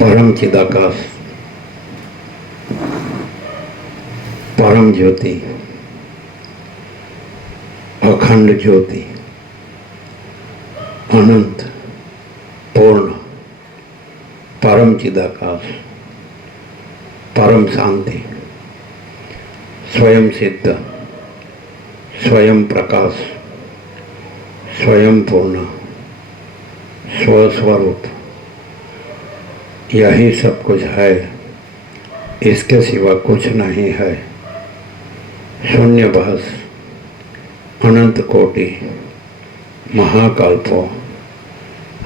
परम चिदाकाश, परम ज्योति, अखंड ज्योति, अनंत पूर्ण, परम चिदाकाश, परम शांति, स्वयं सिद्ध, स्वयं प्रकाश, स्वयं पूर्ण, स्वस्वरूप, यही सब कुछ है, इसके सिवा कुछ नहीं है। शून्य बहस, अनंत कोटि, महाकल्पो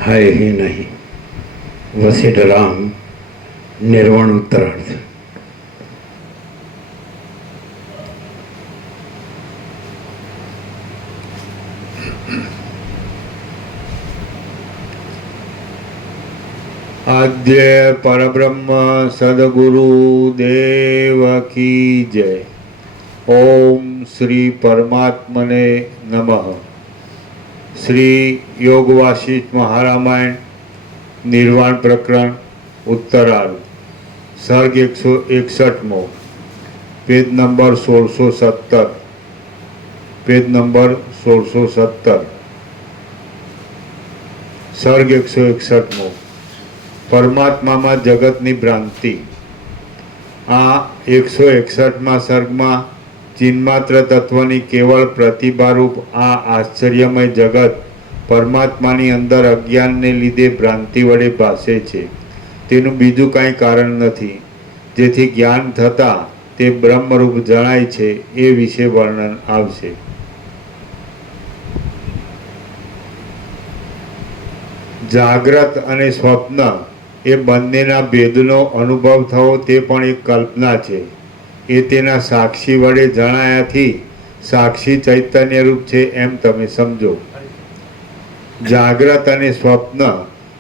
है ही नहीं। वशिष्ठ राम, निर्वाण उत्तरार्थ। आद्य परब्रह्म सद्गुरु देव की जय। ओम श्री परमात्मने नमः। श्री योग वासिष्ठ महारामायण निर्वाण प्रकरण उत्तरार्ध, सर्ग 161, पेज नंबर 1670, पेज नंबर 1670, सर्ग 161 परमात्मा जगतनी भ्रांति। आ 161 सर्गમાં ચિન્માત્ર તત્વની કેવળ પ્રતિભારૂપ આ આશ્ચર્યમય જગત પરમાત્માની અંદર અજ્ઞાનને લીધે ભ્રાંતિ વડે ભાસે છે. તેનું બીજું કાંઈ કારણ નથી. જેથી જ્ઞાન થતાં તે બ્રહ્મરૂપ જણાય છે એ વિશે વર્ણન આવશે. જાગ્રત અને સ્વપ્ન એ બંનેના ભેદનો અનુભવ થવો તે પણ એક કલ્પના છે. એ તેના સાક્ષી વડે જણાયાથી સાક્ષી ચૈતન્યરૂપ છે એમ તમે સમજો. જાગ્રત અને સ્વપ્ન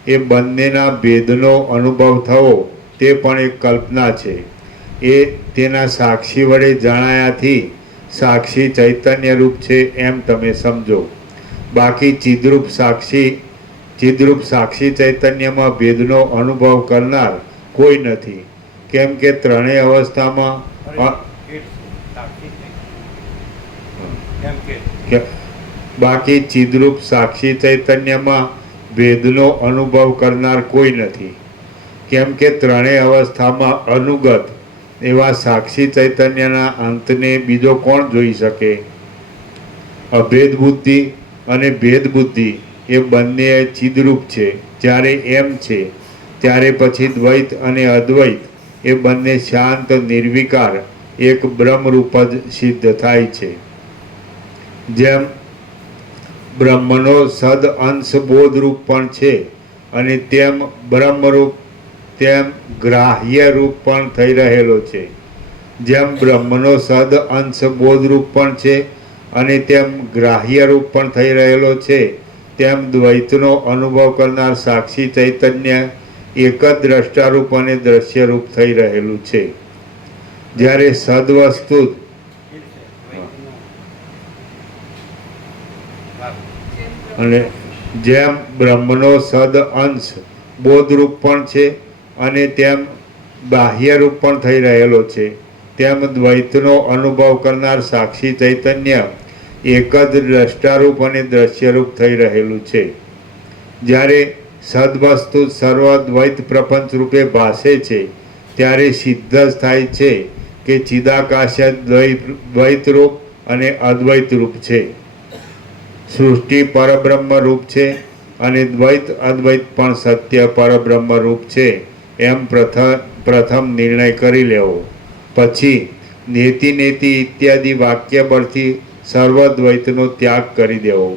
એ બંનેના ભેદનો અનુભવ થવો તે પણ એક કલ્પના છે. એ તેના સાક્ષી વડે જણાયાથી સાક્ષી ચૈતન્યરૂપ છે એમ તમે સમજો. બાકી ચિદ્રૂપ સાક્ષી ચૈતન્યમાં ભેદનો અનુભવ કરનાર કોઈ નથી. કેમ કે ત્રણેય અવસ્થામાં બાકી ચિદ્રૂપ સાક્ષી ચૈતન્યમાં ભેદનો અનુભવ કરનાર કોઈ નથી. કેમ કે ત્રણેય અવસ્થામાં અનુગત એવા સાક્ષી ચૈતન્યના અંતને બીજો કોણ જોઈ શકે? અભેદ બુદ્ધિ અને ભેદ બુદ્ધિ એ બંને ચિદ્રૂપ છે. જ્યારે એમ છે ત્યારે પછી દ્વૈત અને અદ્વૈત એ બંને શાંત નિર્વિકાર એક બ્રહ્મરૂપ જ સિદ્ધ થાય છે. જેમ બ્રહ્મનો સદ અંશ બોધરૂપ પણ છે અને તેમ બ્રહ્મરૂપ તેમ ગ્રાહ્ય રૂપ પણ થઈ રહેલો છે. જેમ બ્રહ્મનો સદ અંશ બોધરૂપ પણ છે અને તેમ ગ્રાહ્ય રૂપ પણ થઈ રહેલો છે, તેમ દ્વૈતનો અનુભવ કરનાર સાક્ષી ચૈતન્ય એક જ દ્રષ્ટારૂપ અને દ્રશ્યરૂપ થઈ રહેલું છે. જ્યારે સદવસ્તુ અને જેમ બ્રહ્મનો સદ અંશ બોધરૂપ પણ છે અને તેમ બાહ્યરૂપ પણ થઈ રહેલો છે, તેમ દ્વૈતનો અનુભવ કરનાર સાક્ષી ચૈતન્ય એક જ દ્રષ્ટારૂપ અને દ્રશ્યરૂપ થઈ રહેલું છે. જ્યારે સદવસ્તુ સર્વદ્વૈત પ્રપંચ રૂપે ભાસે છે ત્યારે સિદ્ધ જ થાય છે કે ચિદાકાશ દ્વૈતરૂપ અને અદ્વૈતરૂપ છે. સૃષ્ટિ પરબ્રહ્મ રૂપ છે અને દ્વૈત અદ્વૈત પણ સત્ય પરબ્રહ્મ રૂપ છે એમ પ્રથમ નિર્ણય કરી લેવો. પછી નેતિ નેતિ ઇત્યાદિ વાક્ય પરથી સર્વદ્વૈતનો ત્યાગ કરી દેવો.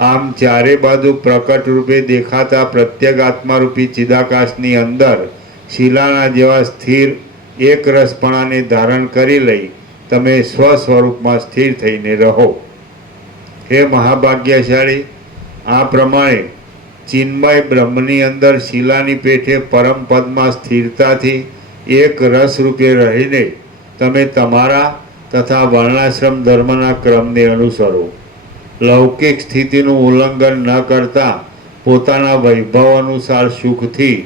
આમ ચારે બાજુ પ્રકટ રૂપે દેખાતા પ્રત્યેગાત્મારૂપી ચિદાકાશની અંદર શિલાના જેવા સ્થિર એક રસપણાને ધારણ કરી લઈ તમે સ્વસ્વરૂપમાં સ્થિર થઈને રહો. હે મહાભાગ્યશાળી, આ પ્રમાણે ચિન્મય બ્રહ્મની અંદર શિલાની પેઠે પરમ પદમાં સ્થિરતાથી એક રસ રૂપે રહીને તમે તમારા તથા વર્ણાશ્રમ ધર્મના ક્રમને અનુસરો. લૌકિક સ્થિતિનું ઉલ્લંઘન ન કરતા પોતાના વૈભવ અનુસાર સુખથી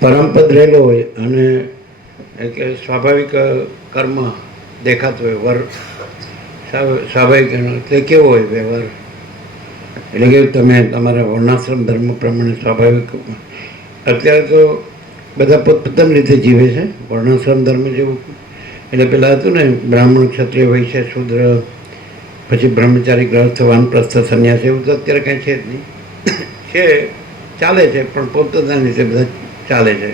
પરમપદ રહેલો હોય અને એટલે સ્વાભાવિક કર્મ દેખાતો હોય વર સ્વાભાવિક એટલે કેવો હોય વ્યવહાર, એટલે કે તમે તમારા વર્ણાશ્રમ ધર્મ પ્રમાણે સ્વાભાવિક. અત્યારે તો બધા પોતપોતાની રીતે જીવે છે વર્ણાશ્રમ ધર્મ જેવું. એટલે પેલા હતું ને બ્રાહ્મણ, ક્ષત્રિય, વૈશ્ય, શૂદ્ર, પછી બ્રહ્મચારી, ગ્રહસ્થ, વાનપ્રસ્થ, સંન્યાસ, એવું તો અત્યારે કાંઈ છે જ નહીં. છે, ચાલે છે, પણ પોતપોતાની રીતે બધા ચાલે છે.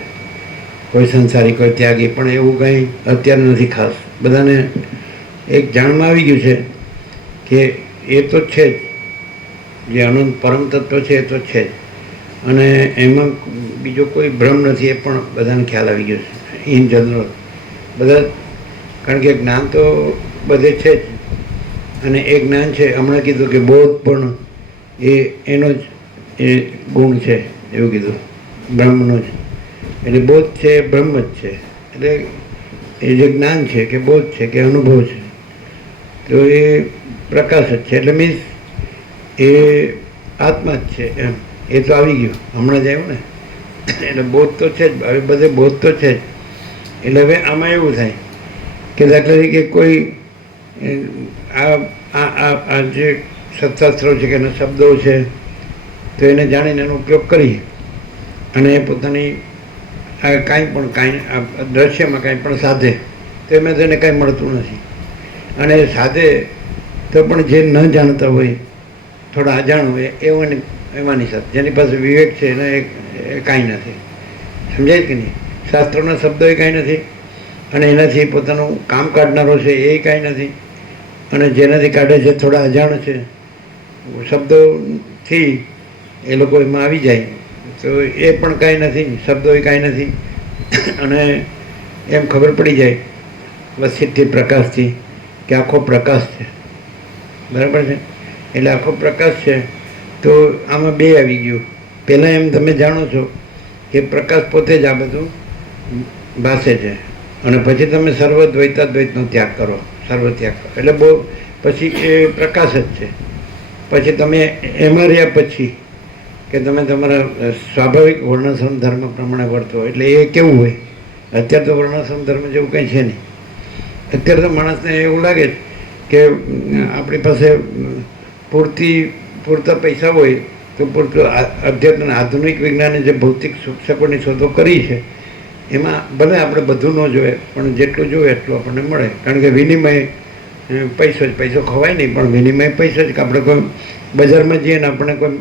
કોઈ સંસારી, કોઈ ત્યાગી, પણ એવું કંઈ અત્યારે નથી ખાસ. બધાને એક જાણમાં આવી ગયું છે કે એ તો છે જ, જે અનંત પરમ તત્વ છે એ તો છે જ, અને એમાં બીજો કોઈ ભ્રમ નથી, એ પણ બધાને ખ્યાલ આવી ગયો છે ઇન જનરલ. બધા, કારણ કે જ્ઞાન તો બધે છે જ, અને એ જ્ઞાન છે, હમણાં કીધું કે બોધ પણ એનો જ એ ગુણ છે, એવું કીધું, બ્રહ્મનો જ. એટલે બોધ છે એ બ્રહ્મ જ છે. એટલે એ જે જ્ઞાન છે કે બોધ છે કે અનુભવ છે, તો એ પ્રકાશ જ છે. એટલે મીન્સ એ આત્મા જ છે એમ. એ તો આવી ગયું, હમણાં જ આવ્યું ને. એટલે બોધ તો છે જ, હવે બધે બોધ તો છે જ. એટલે હવે આમાં એવું થાય કે દાખલા તરીકે કોઈ આ જે સત્શાસ્ત્રો છે કે એના શબ્દો છે, તો એને જાણીને એનો ઉપયોગ કરી અને પોતાની કાંઈ દ્રશ્યમાં કાંઈ પણ સાધે, તો એમાં તેને કાંઈ મળતું નથી. અને સાધે તો પણ જે ન જાણતા હોય, થોડા અજાણ હોય, એમાંની સાથે જેની પાસે વિવેક છે એને એ કાંઈ નથી. સમજાય કે નહીં? શાસ્ત્રોના શબ્દો એ કાંઈ નથી, અને એનાથી પોતાનું કામ કાઢનારો છે એ કાંઈ નથી, અને જેનાથી કાઢે છે થોડા અજાણ છે શબ્દોથી, એ લોકો એમાં આવી જાય તો એ પણ કાંઈ નથી, શબ્દો એ કાંઈ નથી. અને એમ ખબર પડી જાય વસિતથી, પ્રકાશથી, કે આખો પ્રકાશ છે. બરાબર છે? એટલે આખો પ્રકાશ છે. તો આમાં બે આવી ગયું. પહેલાં એમ તમે જાણો છો કે પ્રકાશ પોતે જ આ બધું ભાસે છે, અને પછી તમે સર્વદ્વૈતાદ્વૈતનો ત્યાગ કરો, સર્વ ત્યાગ કરો, એટલે બહુ પછી એ પ્રકાશ જ છે. પછી તમે એમાં રહ્યા પછી કે તમે તમારા સ્વાભાવિક વર્ણાશ્રમ ધર્મ પ્રમાણે વર્તો, એટલે એ કેવું હોય? અત્યારે તો વર્ણાશ્રમ ધર્મ જેવું કંઈ છે નહીં. અત્યારે તો માણસને એવું લાગે કે આપણી પાસે પૂરતા પૈસા હોય તો પૂરતું અધ્યાત્મ આધુનિક વિજ્ઞાને જે ભૌતિક શિક્ષકોની શોધો કરી છે એમાં ભલે આપણે બધું ન જોઈએ, પણ જેટલું જોઈએ એટલું આપણને મળે. કારણ કે વિનિમય પૈસો ખવાય નહીં, પણ વિનિમય પૈસો જ. કે આપણે કોઈ બજારમાં જઈએ ને આપણને કોઈ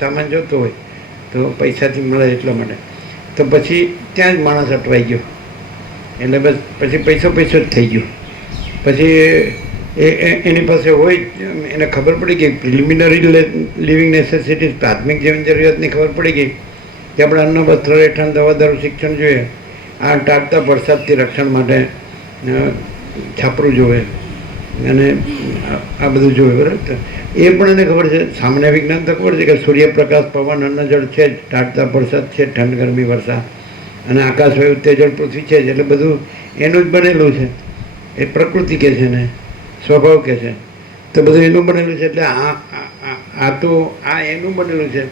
સામાન જોતો હોય તો પૈસાથી મળે એટલા માટે, તો પછી ત્યાં જ માણસ અટવાઈ ગયો. એટલે બસ પછી પૈસો જ થઈ ગયો. પછી એની પાસે હોય, એને ખબર પડી ગઈ પ્રિલિમિનરી લિવિંગ નેસેસિટીઝ, પ્રાથમિક જીવન જરૂરિયાતની ખબર પડી ગઈ કે આપણે અન્ન, વસ્ત્ર, રહેઠાણ, દવા, દારૂ, શિક્ષણ જોઈએ. આ ટાળતા વરસાદથી રક્ષણ માટે છાપરું જોવે, અને આ બધું જોવે. બરાબર? એ પણ એને ખબર છે, સામાન્ય વિજ્ઞાન તો ખબર છે કે સૂર્યપ્રકાશ, પવન, અન્ન, જળ છે જ, ટાળતા વરસાદ છે, ઠંડ, ગરમી, વર્ષા, અને આકાશ, વાયુ, તેજળ, પૃથ્વી છે જ. એટલે બધું એનું જ બનેલું છે. એ પ્રકૃતિ કહે છે ને સ્વભાવ કહે છે, તો બધું એનું બનેલું છે. એટલે આ એનું બનેલું છે,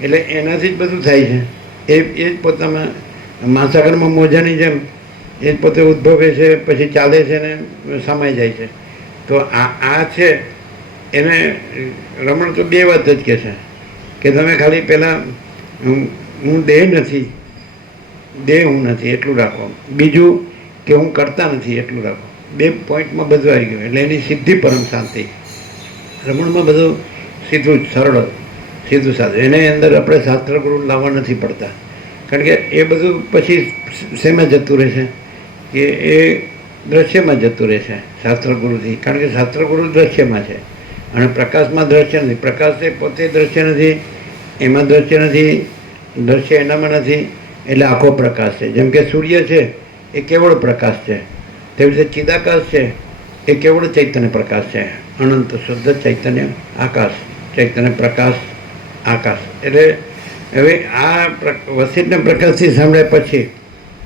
એટલે એનાથી જ બધું થાય છે. એ જ પોતામાં મહાસાગરમાં મોજાની જેમ એ જ પોતે ઉદ્ભવે છે, પછી ચાલે છે ને સમાઈ જાય છે. તો આ છે એને રમણ તો બે વાત જ કહે છે કે તમે ખાલી પહેલાં હું દેહ નથી એટલું રાખો, બીજું કે હું કરતા નથી એટલું રાખો. બે પોઈન્ટમાં બધું આવી ગયું. એટલે એની સીધી પરમ શાંતિ. રમણમાં બધું સીધું જ, સરળ, સીધું સાધું. એને અંદર આપણે શાસ્ત્રગુરુ લાવવા નથી પડતા, કારણ કે એ બધું પછી શેમાં જતું રહે છે કે એ દ્રશ્યમાં જતું રહે છે શાસ્ત્રગુરુથી. કારણ કે શાસ્ત્રગુરુ દ્રશ્યમાં છે અને પ્રકાશમાં દ્રશ્ય નથી. પ્રકાશ એ પોતે દ્રશ્ય નથી, એમાં દ્રશ્ય નથી, દ્રશ્ય એનામાં નથી. એટલે આખો પ્રકાશ છે. જેમ કે સૂર્ય છે એ કેવળ પ્રકાશ છે, તેવી રીતે ચિદાકાશ છે એ કેવળ ચૈતન્ય પ્રકાશ છે, અનંત શુદ્ધ ચૈતન્ય આકાશ, ચૈતન્ય પ્રકાશ આકાશ. એટલે હવે આ વસિતના પ્રકાશથી સાંભળ્યા પછી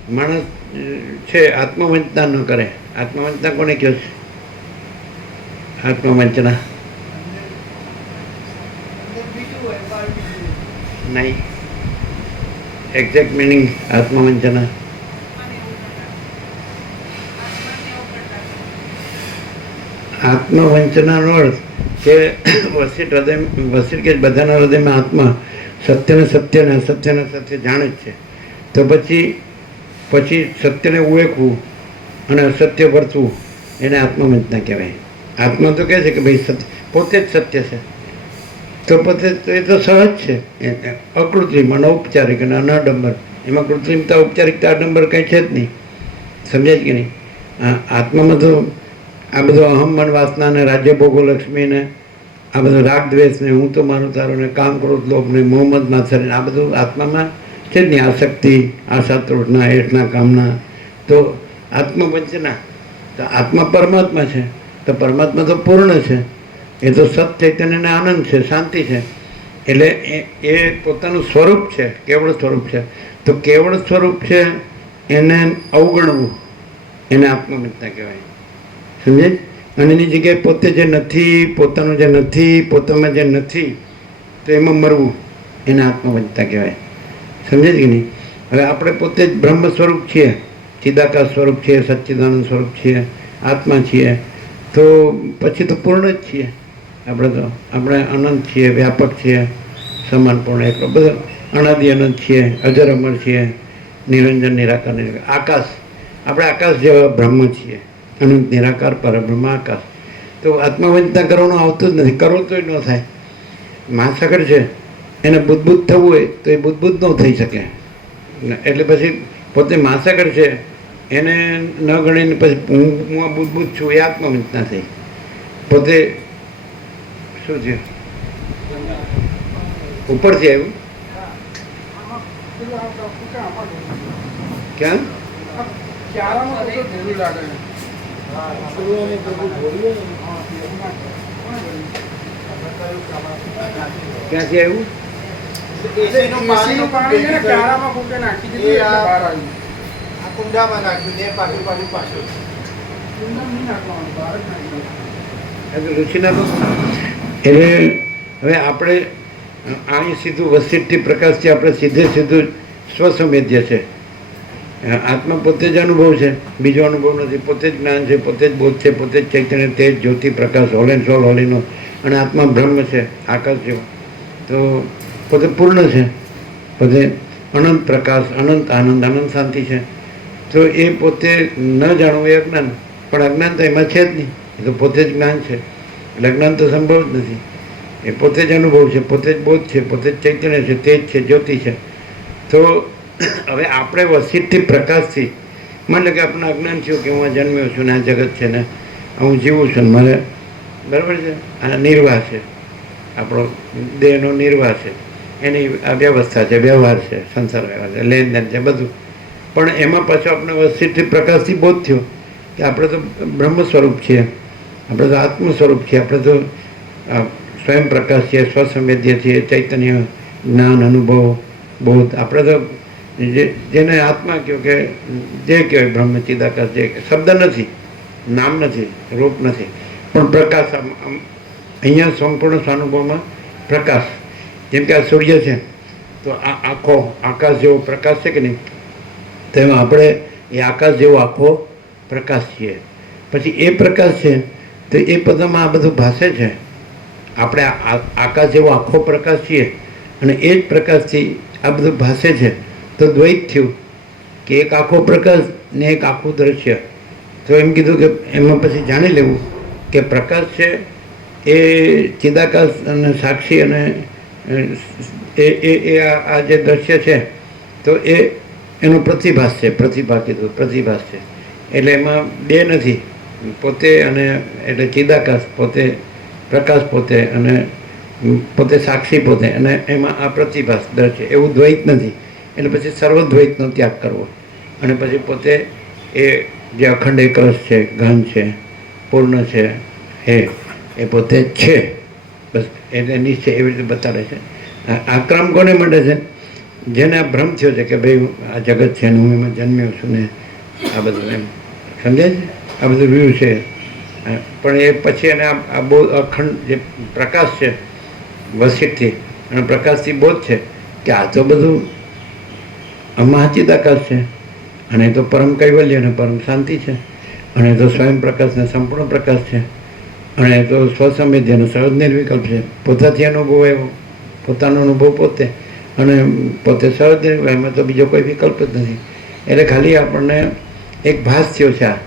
માણસ છે આત્મવંચના ન કરે, આત્મવંચના કોને કહ્યું છે? આત્મવંચના નહીં. એક્ઝેક્ટ મિનિંગ આત્મવંચના આત્મવંચનાનો અર્થ કે વસીટ કે બધાના હૃદયમાં આત્મા સત્યને સત્ય ને અસત્યને સત્ય જાણે જ છે. તો પછી સત્યને ઉવેકવું અને અસત્ય વર્તવું એને આત્મવંચના કહેવાય. આત્મા તો કહે છે કે ભાઈ સત્ય પોતે જ સત્ય છે. તો પોતે એ તો સહજ છે, અકૃત્રિમ અનૌપચારિક અને અનાડંબર. એમાં કૃત્રિમતા ઔપચારિકતા આડંબર કંઈ છે જ નહીં. સમજાય કે નહીં? આત્મામાં તો આ બધો અહમ મન વાસના ને રાજ્ય ભોગો લક્ષ્મીને આ બધો રાગ દ્વેષને હું તો મારું તારું ને કામ ક્રોધ લોભ ને મોહમ્મદ માથર આ બધું આત્મામાં છે જ નહીં. આસક્તિ, આશા તૃષ્ણા, એઠના કામના. તો આત્મવંચના તો આત્મા પરમાત્મા છે. તો પરમાત્મા તો પૂર્ણ છે, એ તો સત ચૈતન્ય ને આનંદ છે, શાંતિ છે. એટલે એ પોતાનું સ્વરૂપ છે, કેવળ સ્વરૂપ છે. તો કેવળ સ્વરૂપ છે એને અવગણવું એને આત્મવંચના કહેવાય. સમજે? અને એની જગ્યાએ પોતે જે નથી, પોતાનું જે નથી, પોતામાં જે નથી, તો એમાં મરવું એને આત્મવંચના કહેવાય. સમજે કે નહીં? હવે આપણે પોતે જ બ્રહ્મ સ્વરૂપ છીએ, ચિદાકાશ સ્વરૂપ છીએ, સચ્ચિદાનંદ સ્વરૂપ છીએ, આત્મા છીએ. તો પછી તો પૂર્ણ જ છીએ આપણે અનંત છીએ, વ્યાપક છીએ, સમાનપૂર્ણ એટલો બધો અનાદિ અનંત છીએ, અજર અમર છીએ, નિરંજન નિરાકાર નિરાકાર આકાશ. આપણે આકાશ જેવા બ્રહ્મ છીએ, અનંત નિરાકાર પરબ્રહ્મ આકાશ. તો આત્મવંચના કરવાનું આવતું જ નથી. કરો તોય ન થાય. મહાસાગર છે એને બુદ્ધબુદ્ધ થવું હોય તો એ બુદ્ધબુદ્ધ ન થઈ શકે. એટલે પછી પોતે મહાસાગર છે એને ન ગણીને પછી હું આ બુદ્ધબુદ્ધ છું એ આત્મવંચના થઈ. પોતે શું છે ઉપરથી આવ્યું ક્યાં ક્યાંથી આવ્યું? રુચિના તો એટલે હવે આપણે અહીં સીધું વસીટથી પ્રકાશથી આપણે સીધું સ્વસંવેદ્ય છે. આત્મા પોતે જ અનુભવ છે, બીજો અનુભવ નથી. પોતે જ જ્ઞાન છે, પોતે જ બોધ છે, પોતે જ ચૈતન્ય, તેજ, જ્યોતિ, પ્રકાશ, હોલ એન્ડ સોલ હોલીનો. અને આત્મા બ્રહ્મ છે, આકાશ જેવો. તો પોતે પૂર્ણ છે, પોતે અનંત પ્રકાશ, અનંત આનંદ, અનંત શાંતિ છે. તો એ પોતે ન જાણવું એ અજ્ઞાન. પણ અજ્ઞાન તો એમાં છે જ નહીં. એ તો પોતે જ જ્ઞાન છે. એટલે અજ્ઞાન તો સંભવ જ નથી. એ પોતે જ અનુભવ છે, પોતે જ બોધ છે, પોતે જ ચૈતન્ય છે, તેજ છે, જ્યોતિ છે. તો હવે આપણે વસીટથી પ્રકાશથી માની લો કે આપણને અજ્ઞાન થયું કે હું જન્મ્યો છું ને આ જગત છે ને હું જીવું છું ને મારે બરાબર છે, આ નિર્વાહ છે, આપણો દેહનો નિર્વાહ છે, એની આ વ્યવસ્થા છે, વ્યવહાર છે, સંસાર વ્યવહાર છે, લેનદેન છે, બધું. પણ એમાં પાછો આપણે વસીટથી પ્રકાશથી બોધ થયો કે આપણે તો બ્રહ્મ સ્વરૂપ છીએ, આપણે તો આત્મ સ્વરૂપ છીએ, આપણે તો સ્વયં પ્રકાશ છીએ, સ્વસંવેદ્ય છીએ, ચૈતન્ય, જ્ઞાન, અનુભવ, બોધ. આપણે તો જેને આત્મા કહો કે જે કહેવાય બ્રહ્મ ચિદાકાશ, જે શબ્દ નથી, નામ નથી, રૂપ નથી, પણ પ્રકાશ. અહીંયા સંપૂર્ણ સ્વાનુભવમાં પ્રકાશ. જેમ કે આ સૂર્ય છે તો આ આખો આકાશ જેવો પ્રકાશ છે કે નહીં? તો એમાં આપણે એ આકાશ જેવો આખો પ્રકાશ છીએ. પછી એ પ્રકાશ છે તો એ પદામાં આ બધું ભાષે છે. આપણે આકાશ જેવો આખો પ્રકાશ છીએ અને એ જ પ્રકાશથી આ બધું ભાષે છે. તો દ્વૈત થયું કે એક આખો પ્રકાશ ને એક આખું દ્રશ્ય. તો એમ કીધું કે એમાં પછી જાણી લેવું કે પ્રકાશ છે એ ચિદાકાશ અને સાક્ષી અને એ આ જે દ્રશ્ય છે તો એનો પ્રતિભાસ છે. પ્રતિભા કીધું, પ્રતિભાસ છે. એટલે એમાં બે નથી, પોતે અને એટલે ચિદાકાશ પોતે, પ્રકાશ પોતે અને પોતે સાક્ષી પોતે, અને એમાં આ પ્રતિભાસ દ્રશ્ય. એવું દ્વૈત નથી. એટલે પછી સર્વદ્વૈતનો ત્યાગ કરવો અને પછી પોતે એ જે અખંડ એકરસ છે, ઘન છે, પૂર્ણ છે, એ પોતે છે. બસ એટલે નિશ્ચય એવી રીતે બતાવે છે. આ ક્રમ કોને મળે છે? જેને આ ભ્રમ થયો છે કે ભાઈ આ જગત છે ને હું એમાં જન્મ્યો છું ને આ બધું એમ સમજાય છે. આ બધું વ્યૂ છે. પણ એ પછી એને આ બહુ અખંડ જે પ્રકાશ છે વસીતથી અને પ્રકાશથી બોધ છે કે આ તો બધું અમહાચિત આકાશ છે અને એ તો પરમ કૈવલ્ય અને પરમ શાંતિ છે અને એ તો સ્વયં પ્રકાશ ને સંપૂર્ણ પ્રકાશ છે અને એ તો સ્વસંવેદ્ય અને સહજ નિર્વિકલ્પ છે. પોતાથી અનુભવ એવો પોતાનો અનુભવ પોતે અને પોતે સહજ નિર્વિકલ્પ, એમાં તો બીજો કોઈ વિકલ્પ જ નથી. એટલે ખાલી આપણને એક ભાસ થયો છે આ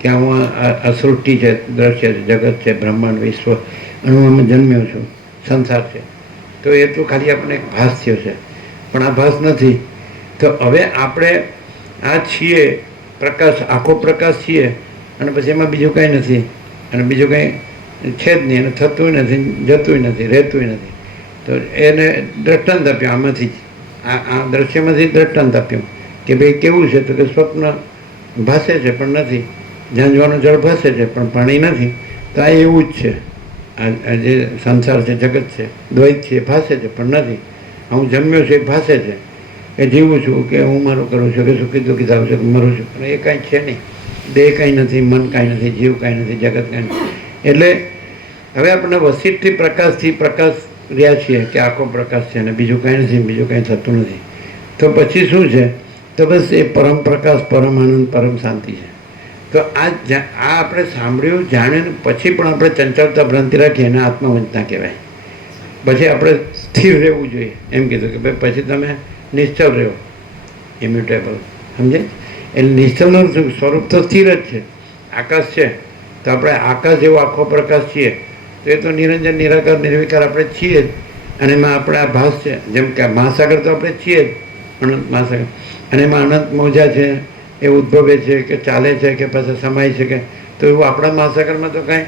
કે હું આ સૃષ્ટિ છે, દ્રશ્ય છે, જગત છે, બ્રહ્માંડ, વિશ્વ અને હું આમાં જન્મ્યો છું, સંસાર છે. તો એ તો ખાલી આપણને એક ભાસ થયો છે પણ આ ભાસ નથી. તો હવે આપણે આ છીએ પ્રકાશ, આખો પ્રકાશ છીએ અને પછી એમાં બીજું કાંઈ નથી અને બીજું કાંઈ છે જ નહીં અને થતું નથી, જતું નથી, રહેતું નથી. તો એને દ્રષ્ટાંત આપ્યું આમાંથી જ, આ દ્રશ્યમાંથી દ્રષ્ટાંત આપ્યું કે ભાઈ કેવું છે તો કે સ્વપ્ન ભાસે છે પણ નથી, ઝાંઝવાનું જળ ભાસે છે પણ પાણી નથી. તો આ એવું જ છે, આ જે સંસાર છે, જગત છે, દ્વૈત છે, ભાસે છે પણ નથી. હું જન્મ્યો છું એ ભાસે છે, એ જીવું છું કે હું મારું કરું છું કે સુખી દુઃખી થાઉં છું કે મરું છું પણ એ કાંઈ છે નહીં. દેહ કાંઈ નથી, મન કાંઈ નથી, જીવ કાંઈ નથી, જગત કાંઈ નથી. એટલે હવે આપણને વસીતથી પ્રકાશથી પ્રકાશ રહ્યા છીએ કે આખો પ્રકાશ છે અને બીજું કાંઈ નથી, બીજું કાંઈ થતું નથી. તો પછી શું છે? તો બસ એ પરમ પ્રકાશ, પરમ આનંદ, પરમ શાંતિ છે. તો આ આપણે સાંભળ્યું, જાણ્યું, પછી પણ આપણે ચંચળતા ભ્રાંતિ રાખીએ એને આત્મવંચના કહેવાય. પછી આપણે સ્થિર રહેવું જોઈએ. એમ કીધું કે ભાઈ પછી તમે નિશ્ચલ રહ્યો, ઇમ્યુટેબલ, સમજે? એટલે નિશ્ચલનું સ્વરૂપ તો સ્થિર જ છે. આકાશ છે તો આપણે આકાશ જેવો આખો પ્રકાશ છીએ તો એ તો નિરંજન, નિરાકાર, નિર્વિકાર આપણે છીએ જ. અને એમાં આપણે આ ભાસ છે, જેમ કે મહાસાગર તો આપણે છીએ જ, અનંત મહાસાગર. અને એમાં અનંત મોજા છે, એ ઉદ્ભવે છે કે ચાલે છે કે પછી સમાય છે કે, તો એવું આપણા મહાસાગરમાં તો કાંઈ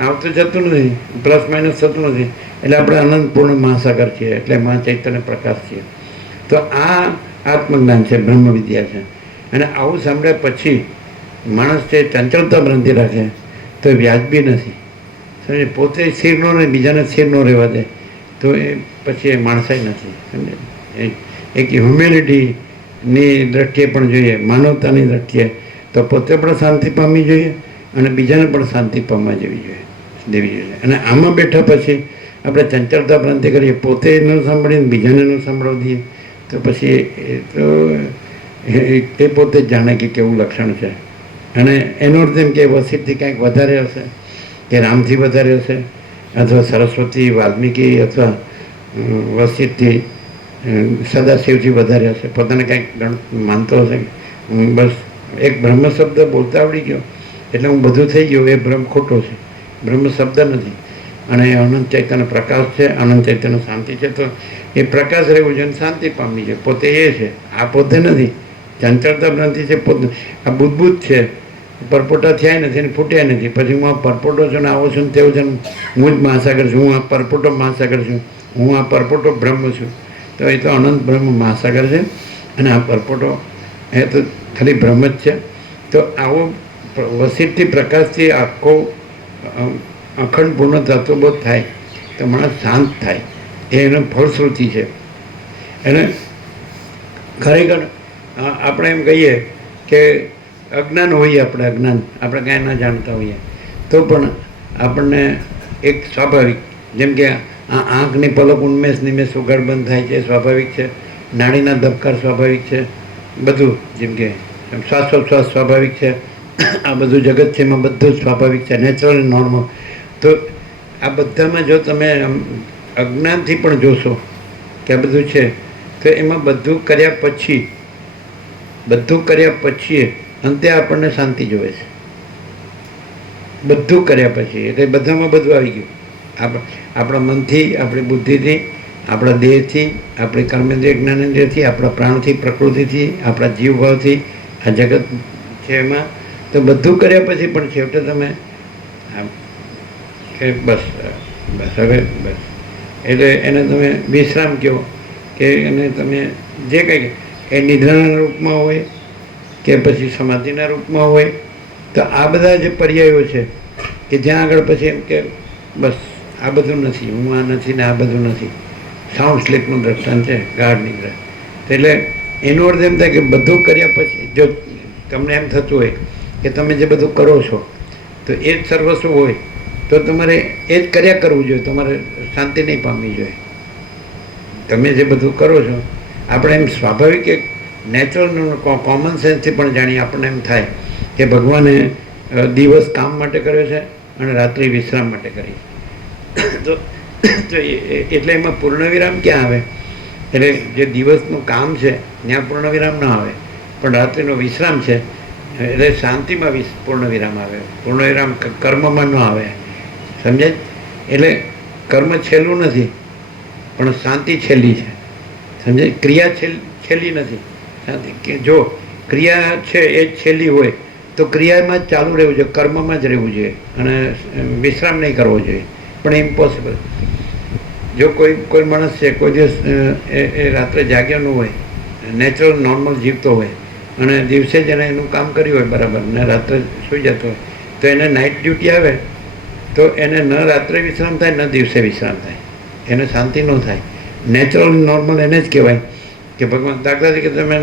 આવતું જતું નથી, પ્લસ માઇનસ થતું નથી. એટલે આપણે અનંતપૂર્ણ મહાસાગર છીએ, એટલે મહાચૈતન્ય પ્રકાશ છીએ. તો આ આત્મજ્ઞાન છે, બ્રહ્મ વિદ્યા છે. અને આવું સાંભળ્યા પછી માણસ છે ચંચળતા ભ્રાંતિ રાખે તો એ વ્યાજબી નથી. સમજે? પોતે સ્થિર ન રહે, બીજાને સ્થિર ન રહેવા દે તો એ પછી એ માણસાઈ નથી. સમજે? એક હ્યુમેનિટીની દ્રષ્ટિએ પણ જોઈએ, માનવતાની દ્રષ્ટિએ તો પોતે પણ શાંતિ પામવી જોઈએ અને બીજાને પણ શાંતિ પામવા દેવી જોઈએ. અને આમાં બેઠા પછી આપણે ચંચળતા ભ્રાંતિ કરીએ, પોતે ન સાંભળીને બીજાને ન સાંભળવા દઈએ તો પછી એ પોતે જ જાણે કે કેવું લક્ષણ છે. અને એનો અર્થ એમ કે વસીતથી કાંઈક વધારે હશે કે રામથી વધારે હશે અથવા સરસ્વતી, વાલ્મીકી અથવા વસીતથી સદાશિવથી વધારે હશે, પોતાને કાંઈક માનતો હશે. બસ એક બ્રહ્મ શબ્દ બોલતા આવડી ગયો એટલે હું બધું થઈ ગયું, એ ભ્રમ ખોટો છે. બ્રહ્મ શબ્દ નથી અને અનંત ચૈતન્ય પ્રકાશ છે, અનંત ચૈતન્ય શાંતિ છે. તો એ પ્રકાશ રહેવું છે અને શાંતિ પામવી છે. પોતે એ છે, આ પોતે નથી. ચંચળતા ભ્રાંતિ છે પોતે, આ બુદ્ધ છે, પરપોટા થયા નથી અને ફૂટ્યા નથી. પછી હું આ પરપોટો છું ને આવો છું ને તેવો છું, હું જ મહાસાગર છું, હું આ પરપોટો મહાસાગર છું, હું આ પરપોટો બ્રહ્મ છું. તો એ તો અનંત બ્રહ્મ મહાસાગર છે અને આ પરપોટો એ તો ખાલી બ્રહ્મ જ છે. તો આવો વસીતથી પ્રકાશથી આખો અખંડ પૂર્ણ તત્વબોધ થાય તો માણસ શાંત થાય. એ એનો ફળશ્રુતિ છે. એને ખરેખર આપણે એમ કહીએ કે અજ્ઞાન હોઈએ, આપણે કાંઈ ના જાણતા હોઈએ તો પણ આપણને એક સ્વાભાવિક, જેમ કે આ આંખની પલક ઉન્મેષ નિમેષ ઉઘાડ બંધ થાય છે, સ્વાભાવિક છે. નાડીના ધબકાર સ્વાભાવિક છે. બધું જેમ કે શ્વાસોચ્છ્વાસ સ્વાભાવિક છે. આ બધું જગત છે એમાં બધું જ સ્વાભાવિક છે, નેચરલ, નોર્મલ. તો આ બધામાં જો તમે અજ્ઞાનથી પણ જોશો કે આ બધું છે તો એમાં બધું કર્યા પછી અંતે આપણને શાંતિ જોવે છે. બધું કર્યા પછી એટલે બધામાં બધું આવી ગયું. આપણા મનથી, આપણી બુદ્ધિથી, આપણા દેહથી, આપણી કર્મેન્દ્રિય જ્ઞાનેન્દ્રિયથી, આપણા પ્રાણથી, પ્રકૃતિથી, આપણા જીવભાવથી આ જગત છે એમાં તો બધું કર્યા પછી પણ છેવટે તમે કે બસ હવે બસ એટલે એને તમે વિશ્રામ કહો કે એને તમે જે કંઈ એ નિદ્રાના રૂપમાં હોય કે પછી સમાધિના રૂપમાં હોય. તો આ બધા જે પર્યાયો છે કે જ્યાં આગળ પછી એમ કે બસ આ બધું નથી, હું આ નથી ને આ બધું નથી. સાઉન્ડ સ્લીપનું દ્રષ્ટાંત છે, ગાઢ નિદ્રા. એટલે એનો અર્થ એમ થાય કે બધું કર્યા પછી જો તમને એમ થતું હોય કે તમે જે બધું કરો છો તો એ જ સર્વસ્વ હોય તો તમારે એ જ કર્યા કરવું જોઈએ, તમારે શાંતિ નહીં પામવી જોઈએ. તમે જે બધું કરો છો આપણે એમ સ્વાભાવિક એક નેચરલ કોમન સેન્સથી પણ જાણીએ, આપણને એમ થાય કે ભગવાને દિવસ કામ માટે કર્યો છે અને રાત્રિ વિશ્રામ માટે કરી તો એટલે એમાં પૂર્ણવિરામ ક્યાં આવે? એટલે જે દિવસનું કામ છે ત્યાં પૂર્ણવિરામ ન આવે, પણ રાત્રિનો વિશ્રામ છે એટલે શાંતિમાં પૂર્ણવિરામ આવે. પૂર્ણવિરામ કર્મમાં ન આવે, સમજાય? એટલે કર્મ છેલ્લું નથી પણ શાંતિ છેલ્લી છે, સમજાય? ક્રિયા છેલ્લી નથી, શાંતિ. કે જો ક્રિયા છે એ જ છેલ્લી હોય તો ક્રિયામાં જ ચાલુ રહેવું જોઈએ, કર્મમાં જ રહેવું જોઈએ અને વિશ્રામ નહીં કરવો જોઈએ, પણ ઇમ્પોસિબલ. જો કોઈ માણસ છે કોઈ દિવસ એ રાત્રે જાગ્યો ન હોય, નેચરલ નોર્મલ જીવતો હોય અને દિવસે જ એને એનું કામ કર્યું હોય બરાબર ને રાત્રે સૂઈ જતો હોય તો એને નાઇટ ડ્યુટી આવે તો એને ન રાત્રે વિશ્રામ થાય ન દિવસે વિશ્રામ થાય, એને શાંતિ ન થાય. નેચરલ નોર્મલ એને જ કહેવાય કે ભગવાન દાખલા તરીકે તમે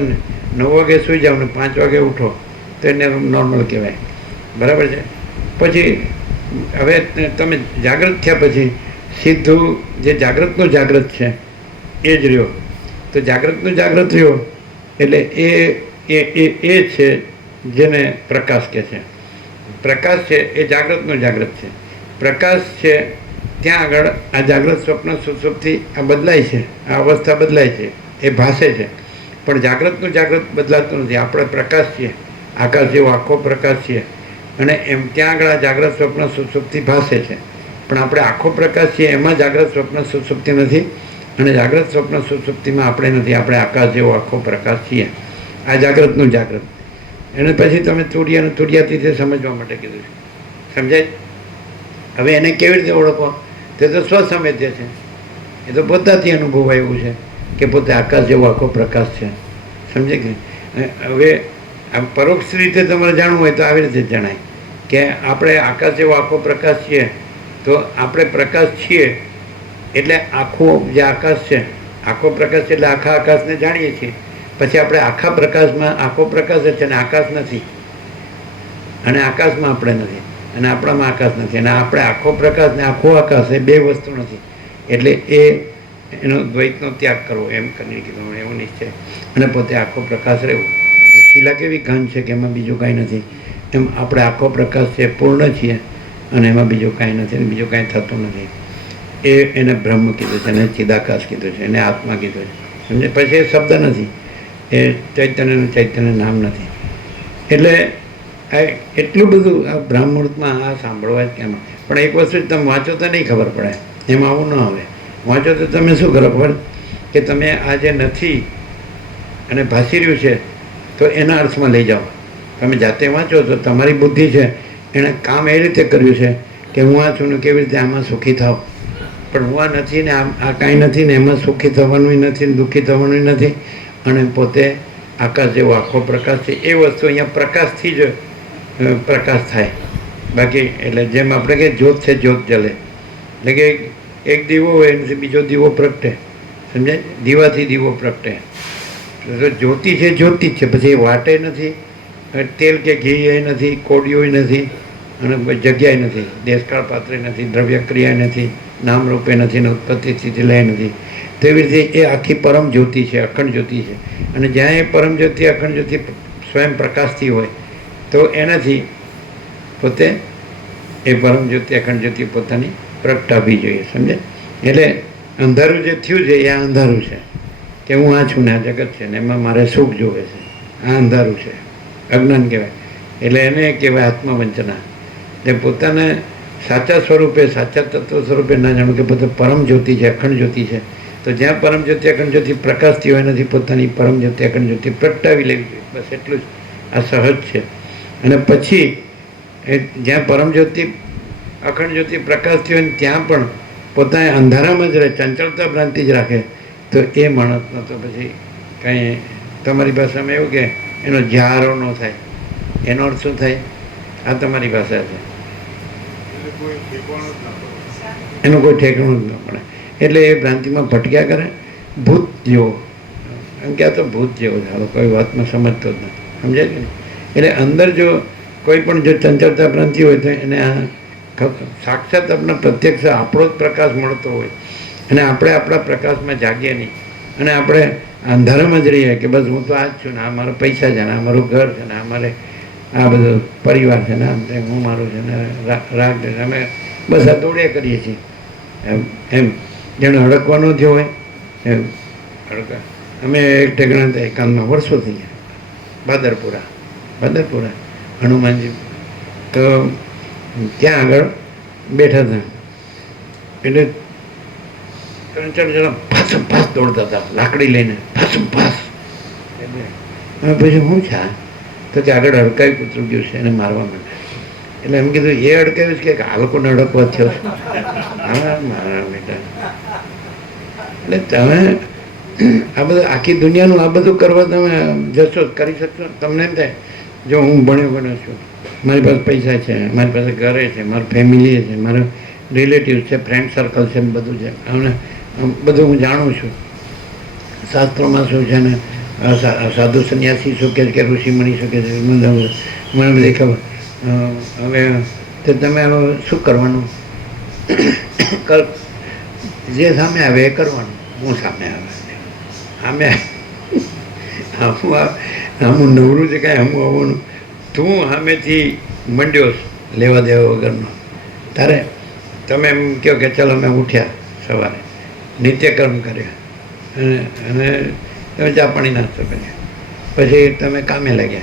9 વાગે સૂઈ જાઓ ને 5 વાગે ઉઠો તો એને નોર્મલ કહેવાય, બરાબર છે. પછી હવે તમે જાગૃત થયા પછી સીધું જે જાગૃતનું જાગૃત છે એ જ રહ્યો, તો જાગૃતનું જાગૃત રહ્યો એટલે એ છે જેને પ્રકાશ કહે છે. પ્રકાશ છે એ જાગૃતનું જાગૃત છે. પ્રકાશ છે ત્યાં આગળ આ જાગૃત સ્વપ્ન સુષુપ્તિ આ બદલાય છે, આ અવસ્થા બદલાય છે, એ ભાસે છે, પણ જાગૃતનું જાગૃત બદલાતું નથી. આપણે પ્રકાશ છીએ, આકાશ જેવો આખો પ્રકાશ છીએ અને એમ ત્યાં આગળ આ જાગૃત સ્વપ્ન સુષુપ્તિ ભાસે છે, પણ આપણે આખો પ્રકાશ છીએ એમાં જાગૃત સ્વપ્ન સુષુપ્તિ નથી અને જાગૃત સ્વપ્ન સુષુપ્તિમાં આપણે નથી. આપણે આકાશ જેવો આખો પ્રકાશ છીએ. આ જાગૃતનું જાગૃત. એને પછી તમે તુર્ય અને તુર્યાતીતે સમજવા માટે કીધું છે, સમજાય? હવે એને કેવી રીતે ઓળખો? તે તો સ્વસંવેદ્ય છે, એ તો પોતાથી અનુભવ આવ્યું છે કે પોતે આકાશ જેવો આખો પ્રકાશ છે, સમજે કે? હવે આ પરોક્ષ રીતે તમારે જાણવું હોય તો આવી રીતે જણાય કે આપણે આકાશ જેવો આખો પ્રકાશ છીએ, તો આપણે પ્રકાશ છીએ એટલે આખું જે આકાશ છે, આખો પ્રકાશ છે એટલે આખા આકાશને જાણીએ છીએ. પછી આપણે આખા પ્રકાશમાં આખો પ્રકાશ જ છે અને આકાશ નથી, અને આકાશમાં આપણે નથી અને આપણામાં આકાશ નથી, અને આપણે આખો પ્રકાશ ને આખો આકાશ એ બે વસ્તુ નથી. એટલે એનો દ્વૈતનો ત્યાગ કરવો એમ કરીને કીધું, એવો નિશ્ચય અને પોતે આખો પ્રકાશ રહેવું. શીલા કેવી ઘન છે કે એમાં બીજું કાંઈ નથી, એમ આપણે આખો પ્રકાશ છે, પૂર્ણ છીએ અને એમાં બીજું કાંઈ નથી, બીજું કાંઈ થતું નથી. એને બ્રહ્મ કીધું છે, એને ચિદાકાશ કીધું છે, એને આત્મા કીધું છે, સમજે? પછી એ શબ્દ નથી, એ ચૈતન્ય નામ નથી. એટલે આ એટલું બધું આ બ્રાહ્મણમાં આ સાંભળવા જ કેમ. પણ એક વસ્તુ તમે વાંચો તો નહીં ખબર પડે, એમાં આવું ન આવે. વાંચો તો તમે શું કરો ખબર? કે તમે આ જે નથી અને ભાસી રહ્યું છે તો એના અર્થમાં લઈ જાઓ. તમે જાતે વાંચો તો તમારી બુદ્ધિ છે એણે કામ એ રીતે કર્યું છે કે હું આ છું ને કેવી રીતે આમાં સુખી થાવ, પણ હું આ નથી ને આ કાંઈ નથી ને એમાં સુખી થવાનું નથી ને દુઃખી થવાનું નથી, અને પોતે આકાશ જેવો આખો પ્રકાશ છે. એ વસ્તુ અહીંયા પ્રકાશથી જ પ્રકાશ થાય. બાકી એટલે જેમ આપણે કે જ્યોત છે જ્યોત જલે, એટલે કે એક દીવો હોય એનાથી બીજો દીવો પ્રગટે, સમજાય? દીવાથી દીવો પ્રગટે. જ્યોતિ છે જ્યોતિ જ છે, પછી એ વાટે નથી, તેલ કે ઘી એ નથી, કોડિયું નથી અને જગ્યાએ નથી, દેશકાળ પાત્રે નથી, દ્રવ્ય ક્રિયા નથી, નામરૂપે નથી ને ઉત્પત્તિ સ્થિતિ લય નથી. તેવી રીતે એ આખી પરમ જ્યોતિ છે, અખંડ જ્યોતિ છે. અને જ્યાં એ પરમ જ્યોતિ અખંડ જ્યોતિ સ્વયં પ્રકાશથી હોય તો એનાથી પોતે એ પરમ જ્યોતિ અખંડ જ્યોતિ પોતાની પ્રગટાવવી જોઈએ, સમજે? એટલે અંધારું જે થયું છે એ આ અંધારું છે કે હું આ છું ને આ જગત છે ને એમાં મારે સુખ જોવે છે, આ અંધારું છે, અજ્ઞાન કહેવાય. એટલે એને કહેવાય આત્મવંચના. એટલે પોતાને સાચા સ્વરૂપે, સાચા તત્વ સ્વરૂપે ના જાણવું કે પોતે પરમ જ્યોતિ છે, અખંડ જ્યોતિ છે. તો જ્યાં પરમ જ્યોતિ અખંડ જ્યોતિ પ્રકાશથી હોય નથી, પોતાની પરમ જ્યોતિ અખંડ જ્યોતિ પ્રગટાવી લેવી જોઈએ. બસ એટલું જ આ સહજ છે. અને પછી જ્યાં પરમ જ્યોતિ અખંડ જ્યોતિ પ્રકાશથી હોય ત્યાં પણ પોતાને અંધારામાં જ રહે, ચંચળતા ભ્રાંતિ જ રાખે તો એ માણસનો તો પછી કાંઈ તમારી ભાષામાં એવું કે એનો જ્યારો ન થાય. એનો અર્થ શું થાય? આ તમારી ભાષા છે, એનું કોઈ ઠેકાણું જ ન પડે. એટલે એ ભ્રાંતિમાં ભટક્યા કરે, ભૂત જેવો. એમ કે આ તો ભૂત જેવો છે, કોઈ વાતમાં સમજતો જ નથી, સમજાય ને? એટલે અંદર જો કોઈ પણ જો ચંચળતા ભ્રાંતિ હોય તો એને આ સાક્ષાત આપણા પ્રત્યક્ષ આપણો જ પ્રકાશ મળતો હોય અને આપણે આપણા પ્રકાશમાં જાગીએ નહીં અને આપણે અંધારામાં જ રહીએ કે બસ હું તો આ જ છું ને આ મારા પૈસા છે ને આ મારું ઘર છે ને આ મારે આ બધો પરિવાર છે ને આમ તેમ હું મારું છે ને રાગ છે અમે બસ આ દોડ્યા કરીએ છીએ એમ જેને હડકવાનો થયો હોય એમ હડકા અમે એક ઠેકાણા એકાંતમાં વર્ષો થઈ ગયા બાદરપુરા હનુમાનજી તો ત્યાં આગળ બેઠા હતા એટલે 3-4 જણા ફાસમ ફાસ દોડતા હતા લાકડી લઈને ફાસમ ફાસ એટલે પછી શું છે તો કે આગળ હડકાવી કૂતરું ગયું છે એને મારવા માંડે એટલે એમ કીધું એ હડકાવ્યું છે કે આ લોકોને હડકવા થયો છે હા મારા બેટા એટલે તમે આ બધું આખી દુનિયાનું આ બધું કરવા તમે જશો કરી શકશો તમને એમ થાય જો હું ભણ્યો છું મારી પાસે પૈસા છે મારી પાસે ઘરે છે મારું ફેમિલી છે મારા રિલેટિવ છે ફ્રેન્ડ સર્કલ છે બધું છે અને બધું હું જાણું છું શાસ્ત્રોમાં શું છે ને સાધુ સંન્યાસી શું કહે કે ઋષિમણી શું કહે છે મને બધી ખબર હવે તો તમે હવે શું કરવાનું જે સામે આવે એ કરવાનું હું સામે આવે હું નવરું છે કાંઈ હમું આવવાનું તું સામેથી મંડ્યો લેવા દેવા વગરનો તારે તમે એમ કહો કે ચાલો અમે ઉઠ્યા સવારે નિત્યકર્મ કર્યા અને તમે ચા પાણી નાસ્તો કર્યો પછી તમે કામે લાગ્યા